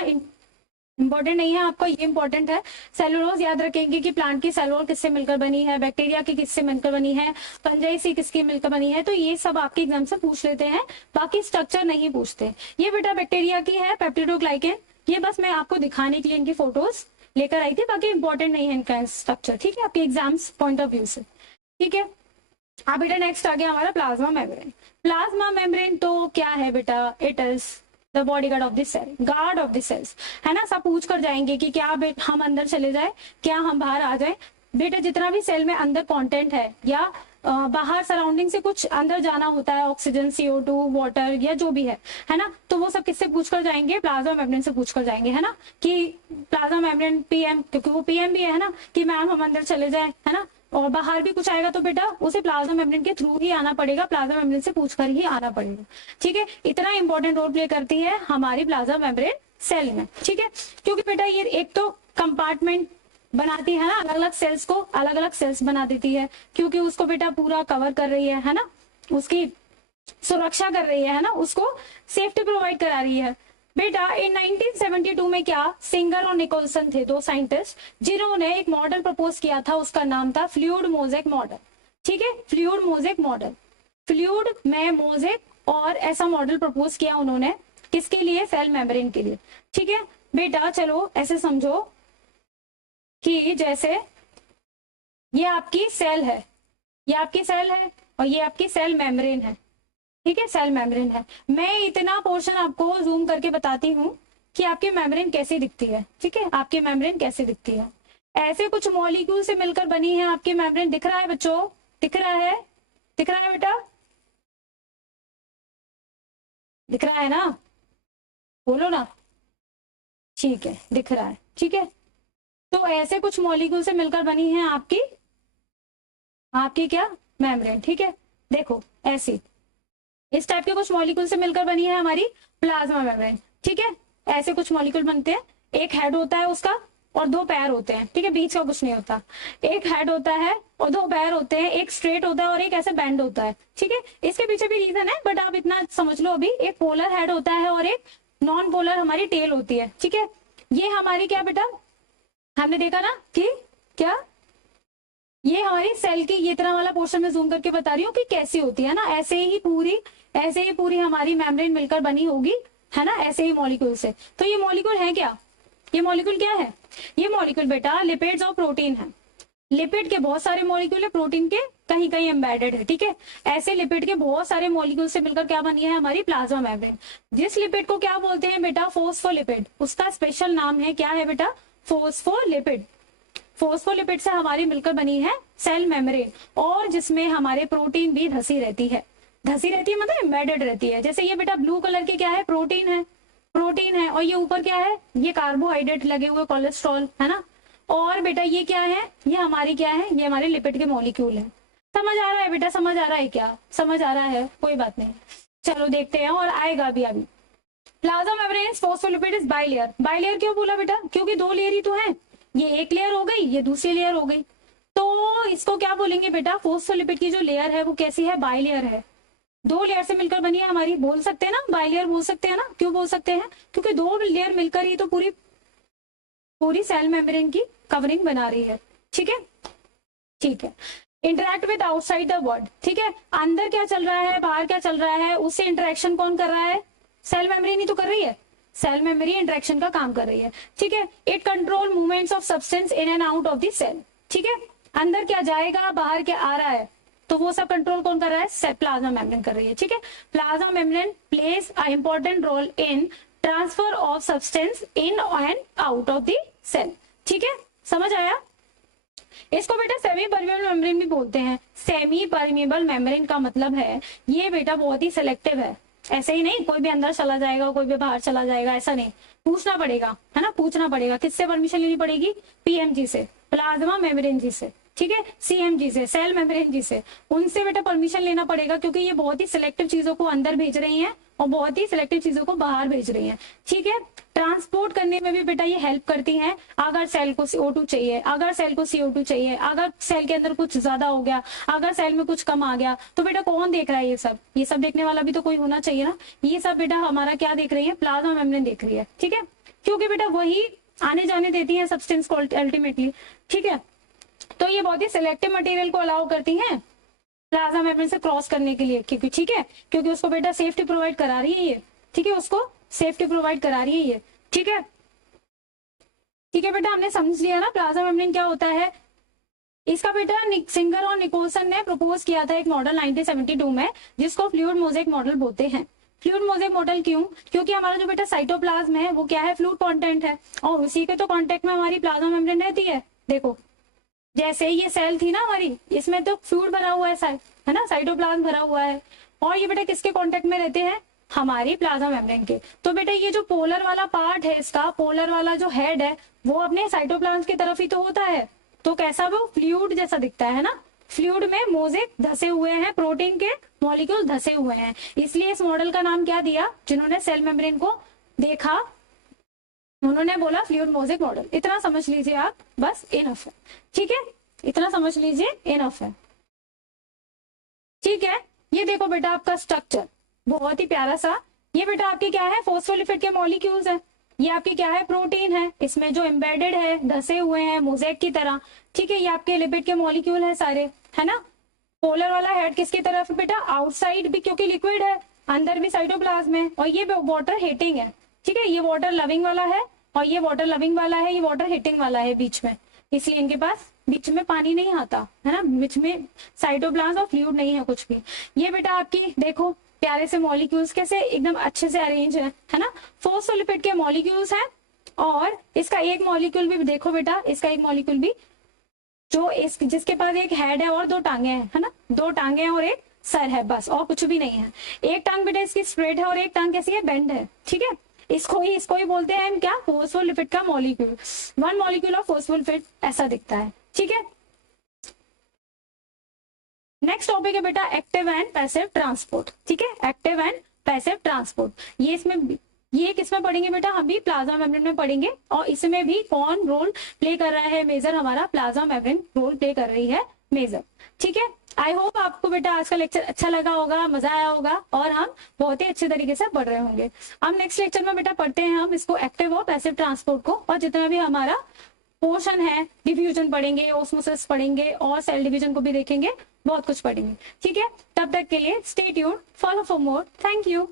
इंपॉर्टेंट नहीं है आपको, ये इंपॉर्टेंट है। सेलुलोज याद रखेंगे कि प्लांट की सेल वॉल किससे मिलकर बनी है, बैक्टीरिया की किससे मिलकर बनी है, फंजाई से किसकी मिलकर बनी है, तो ये सब आपके एग्जाम से पूछ लेते हैं, बाकी स्ट्रक्चर नहीं पूछते। ये बेटा बैक्टीरिया की है, पेप्टिडोग्लाइकेन, ये बस मैं आपको दिखाने के लिए इनकी फोटोज लेकर आई थी, बाकी इंपॉर्टेंट नहीं है इनका स्ट्रक्चर, ठीक है, आपके एग्जाम्स पॉइंट ऑफ व्यू से, ठीक है। अब बेटा नेक्स्ट आ गया हमारा प्लाज्मा मेम्ब्रेन। प्लाज्मा मेम्ब्रेन तो क्या है बेटा, it is the bodyguard of the cell, guard of the cells, है ना। सब पूछ कर जाएंगे कि क्या हम अंदर चले जाए, क्या हम बाहर आ जाए। बेटा जितना भी सेल में अंदर कंटेंट है या बाहर सराउंडिंग से कुछ अंदर जाना होता है, ऑक्सीजन, CO2, वाटर या जो भी है ना, तो वो सब किससे पूछ कर जाएंगे, प्लाज्मा मेम्ब्रेन से पूछ कर जाएंगे, है ना, कि प्लाज्मा मेम्ब्रेन PM, क्योंकि वो PM भी है ना, कि मैम हम अंदर चले जाए, है ना, और बाहर भी कुछ आएगा तो बेटा उसे प्लाज्मा मेम्ब्रेन के थ्रू ही आना पड़ेगा, प्लाज्मा मेम्ब्रेन से पूछकर ही आना पड़ेगा, ठीक है। इतना इंपॉर्टेंट रोल प्ले करती है हमारी प्लाज्मा मेम्ब्रेन सेल में, ठीक है, क्योंकि बेटा ये एक तो कंपार्टमेंट बनाती है ना, अलग अलग सेल्स को अलग अलग सेल्स बना देती है, क्योंकि उसको बेटा पूरा कवर कर रही है ना, उसकी सुरक्षा कर रही है ना, उसको सेफ्टी प्रोवाइड करा रही है। बेटा इन 1972 में क्या सिंगर और निकोलसन थे, दो साइंटिस्ट, जिन्होंने एक मॉडल प्रपोज किया था, उसका नाम था फ्लूइड मोज़ेक मॉडल। ठीक है, फ्लूइड मोज़ेक मॉडल, फ्लूइड में मोज़ेक, और ऐसा मॉडल प्रपोज किया उन्होंने, किसके लिए, सेल मेम्ब्रेन के लिए। ठीक है बेटा, चलो ऐसे समझो कि जैसे ये आपकी सेल है, ये आपकी सेल है, और ये आपकी सेल मेम्ब्रेन है। ठीक है, सेल मेम्ब्रेन है। मैं इतना पोर्शन आपको जूम करके बताती हूँ कि आपकी मेम्ब्रेन कैसी दिखती है। ठीक है, आपकी मेम्ब्रेन कैसी दिखती है, ऐसे कुछ मॉलिक्यूल से मिलकर बनी है आपकी मेम्ब्रेन। दिख रहा है बच्चों, दिख रहा है, दिख रहा है बेटा, दिख रहा है ना, बोलो ना। ठीक है, दिख रहा है। ठीक है, तो ऐसे कुछ मॉलिक्यूल से मिलकर बनी है आपकी आपकी क्या, मेम्ब्रेन। ठीक है, देखो ऐसी, इस टाइप के कुछ मॉलिक्यूल से मिलकर बनी है हमारी प्लाज्मा मेम्ब्रेन। ठीक है, ऐसे कुछ मॉलिक्यूल बनते हैं, एक हेड होता है उसका और दो पैर होते हैं। ठीक है, बीच का कुछ नहीं होता, एक हेड होता है और दो पैर होते हैं, एक स्ट्रेट होता है और एक ऐसे बैंड होता है। ठीक है, इसके पीछे भी रीजन है, बट आप इतना समझ लो अभी, एक पोलर हेड होता है और एक नॉन पोलर हमारी टेल होती है। ठीक है, ये हमारी क्या बेटा, हमने देखा ना कि क्या, ये हमारी सेल की, ये तरह वाला पोर्शन में जूम करके बता रही हूँ कि कैसी होती है ना, ऐसे ही पूरी हमारी मेम्ब्रेन मिलकर बनी होगी, है ना, ऐसे ही मॉलिक्यूल से। तो ये मॉलिक्यूल है क्या, ये मॉलिक्यूल क्या है, ये मॉलिक्यूल बेटा लिपिड्स और प्रोटीन है। लिपिड के बहुत सारे मॉलिक्यूल है, प्रोटीन के कहीं कहीं एम्बेडेड है। ठीक है, ऐसे लिपिड के बहुत सारे मॉलिक्यूल से मिलकर क्या बनी है हमारी प्लाज्मा मेम्ब्रेन। जिस लिपिड को क्या बोलते हैं बेटा, फोस्फोलिपिड, उसका स्पेशल नाम है, क्या है बेटा, फोस्फोलिपिड। फोस्फोलिपिड से हमारी मिलकर बनी है सेल मेम्ब्रेन, और जिसमें हमारे प्रोटीन भी धसी रहती है। धसी रहती है मतलब एम्बेडेड रहती है। जैसे ये बेटा ब्लू कलर के क्या है, प्रोटीन है, प्रोटीन है, और ये ऊपर क्या है, ये कार्बोहाइड्रेट लगे हुए, कोलेस्ट्रॉल, है ना। और बेटा ये क्या है, ये हमारी क्या है, ये हमारे लिपिड के मॉलिक्यूल है। समझ आ रहा है बेटा, समझ आ रहा है क्या, समझ आ रहा है, कोई बात नहीं, चलो देखते हैं, और आएगा भी अभी। Plasma membrane phospholipid is bilayer. Bilayer क्यों बोला बेटा, क्योंकि दो लेयर ही तो है, ये एक लेयर हो गई, ये दूसरी लेयर हो गई, तो इसको क्या बोलेंगे बेटा, फोस्फोलिपिड की जो लेयर है वो कैसी है, बाइलेयर है, दो लेयर से मिलकर बनी है हमारी। बोल सकते हैं ना, बाइलेयर बोल सकते हैं ना, क्यों बोल सकते हैं, क्योंकि दो लेयर मिलकर ही तो पूरी पूरी सेल मेम्ब्रेन की कवरिंग बना रही है। ठीक है, ठीक है, interact with outside the world. ठीक है, अंदर क्या चल रहा है, बाहर क्या चल रहा है, उससे इंटरेक्शन कौन कर रहा है, सेल मेम्ब्रेन ही तो कर रही है, सेल मेम्ब्रेन इंटरेक्शन का काम कर रही है। ठीक है, it control movements of substance in and out of the cell. ठीक है, अंदर क्या जाएगा, बाहर क्या आ रहा है, तो वो सब कंट्रोल कौन कर रहा है, प्लाज्मा मेम्ब्रेन कर रही है। ठीक है, plasma membrane plays a important role in transfer of substance in and out of the cell. ठीक है, समझ आया। इसको बेटा सेमी परमिएबल मेम्ब्रेन भी बोलते हैं। सेमी परमिएबल मेम्ब्रेन का मतलब है ये बेटा बहुत ही सिलेक्टिव है, ऐसे ही नहीं कोई भी अंदर चला जाएगा कोई भी बाहर चला जाएगा, ऐसा नहीं, पूछना पड़ेगा, है ना, पूछना पड़ेगा, किससे परमिशन लेनी पड़ेगी, पीएमजी से, प्लाज्मा मेम्ब्रेन जी से। ठीक है, सीएमजी से, सेल मेम्ब्रेन जी से, उनसे बेटा परमिशन लेना पड़ेगा, क्योंकि ये बहुत ही सिलेक्टिव चीजों को अंदर भेज रही हैं और बहुत ही सिलेक्टिव चीजों को बाहर भेज रही हैं। ठीक है, ट्रांसपोर्ट करने में भी बेटा ये हेल्प करती हैं। अगर सेल को CO2 चाहिए, अगर सेल को CO2 चाहिए, अगर सेल के अंदर कुछ ज्यादा हो गया, अगर सेल में कुछ कम आ गया, तो बेटा कौन देख रहा है ये सब देखने वाला भी तो कोई होना चाहिए ना। ये सब बेटा हमारा क्या देख रही है, प्लाज्मा मेम्ब्रेन देख रही है। ठीक है, क्योंकि बेटा वही आने जाने देती है सब्सटेंस को अल्टीमेटली। ठीक है, तो ये बहुत ही सिलेक्टिव मटेरियल को अलाउ करती हैं प्लाज्मा मेम्ब्रेन से क्रॉस करने के लिए, क्योंकि ठीक है, क्योंकि उसको बेटा सेफ्टी प्रोवाइड करा रही है ये। ठीक है, उसको सेफ्टी प्रोवाइड करा रही है ये। ठीक है, ठीक है बेटा, हमने समझ लिया ना प्लाज्मा मेम्ब्रेन क्या होता है। इसका बेटा सिंगर और निकोलसन ने प्रपोज किया था एक मॉडल 1972 में, जिसको फ्लूइड मोज़ेक मॉडल बोलते हैं। फ्लूइड मोज़ेक मॉडल क्यों, क्योंकि हमारा जो बेटा साइटोप्लाज्म है वो क्या है, फ्लूइड कंटेंट है, और उसी के तो कांटेक्ट में हमारी प्लाज्मा मेम्ब्रेन रहती है। देखो जैसे ये सेल थी ना हमारी, इसमें तो फ्लूइड भरा हुआ है ना, साइटोप्लाज्म भरा हुआ है, और ये बेटा किसके कांटेक्ट में रहते हैं, हमारी प्लाज्मा मेम्ब्रेन के। तो बेटा ये जो पोलर वाला पार्ट है, इसका पोलर वाला जो हेड है वो अपने साइटोप्लाज्म की तरफ ही तो होता है, तो कैसा वो फ्लूइड जैसा दिखता है ना। फ्लूइड में मोज़ेक धसे हुए हैं, प्रोटीन के मॉलिक्यूल धसे हुए हैं, इसलिए इस मॉडल का नाम क्या दिया, जिन्होंने सेल मेम्ब्रेन को देखा उन्होंने बोला फ्लूइड मोज़ेक मॉडल। इतना समझ लीजिए आप, बस इनफ है। ठीक है, इतना समझ लीजिए, इनफ है। ठीक है, ये देखो बेटा आपका स्ट्रक्चर बहुत ही प्यारा सा, ये बेटा आपके क्या है, फॉस्फोलिपिड के मॉलिक्यूल्स है। ये आपकी क्या है, प्रोटीन है, इसमें जो एम्बेडेड है, धसे हुए हैं मोज़ेक की तरह, ठीक है। ये आपके लिपिड के मॉलिक्यूल है सारे, है ना। पोलर वाला हेड किसकी तरफ है बेटा, आउटसाइड भी, क्योंकि लिक्विड है, अंदर भी साइटोप्लाज्म है, और ये वाटर हीटिंग है, ठीक है। ये वाटर लविंग वाला है और ये वाटर लविंग वाला है, ये वाटर हीटिंग वाला है बीच में, इसलिए इनके पास बीच में पानी नहीं आता है ना, बीच में साइटोप्लाज्म और फ्लूइड नहीं है कुछ भी। ये बेटा आपकी देखो प्यारे से मॉलिक्यूल्स कैसे एकदम अच्छे से अरेंज है ना। फॉस्फोलिपिड के मॉलिक्यूल्स हैं, और इसका एक मॉलिक्यूल भी देखो बेटा, इसका एक मॉलिक्यूल भी जो इस जिसके पास एक हेड है और दो टांगे हैं, है ना, दो टांगे हैं और एक सर है, बस और कुछ भी नहीं है। एक टांग बेटा इसकी स्ट्रेट है और एक टांग कैसी है, बेंड है, ठीक है। इसको ही बोलते हैं हम क्या, फॉस्फोलिपिड का molecule. One molecule of phospholipid ऐसा दिखता है, ठीक है। नेक्स्ट टॉपिक है बेटा एक्टिव एंड पैसिव ट्रांसपोर्ट, ठीक है, एक्टिव एंड पैसिव ट्रांसपोर्ट। ये किसमें पढ़ेंगे बेटा, हम भी प्लाज्मा मेम्ब्रेन में पढ़ेंगे, और इसमें भी कौन रोल प्ले कर रहा है मेजर, हमारा प्लाज्मा मेम्ब्रेन रोल प्ले कर रही है मेजर, ठीक है। आई होप आपको बेटा आज का लेक्चर अच्छा लगा होगा, मजा आया होगा, और हम बहुत ही अच्छे तरीके से पढ़ रहे होंगे। अब नेक्स्ट लेक्चर में बेटा पढ़ते हैं हम इसको एक्टिव और पैसिव ट्रांसपोर्ट को, और जितना भी हमारा पोर्शन है, डिफ्यूजन पढ़ेंगे, ऑस्मोसिस पढ़ेंगे, और सेल डिवीजन को भी देखेंगे, बहुत कुछ पढ़ेंगे, ठीक है। तब तक के लिए stay tuned, follow for more, thank you.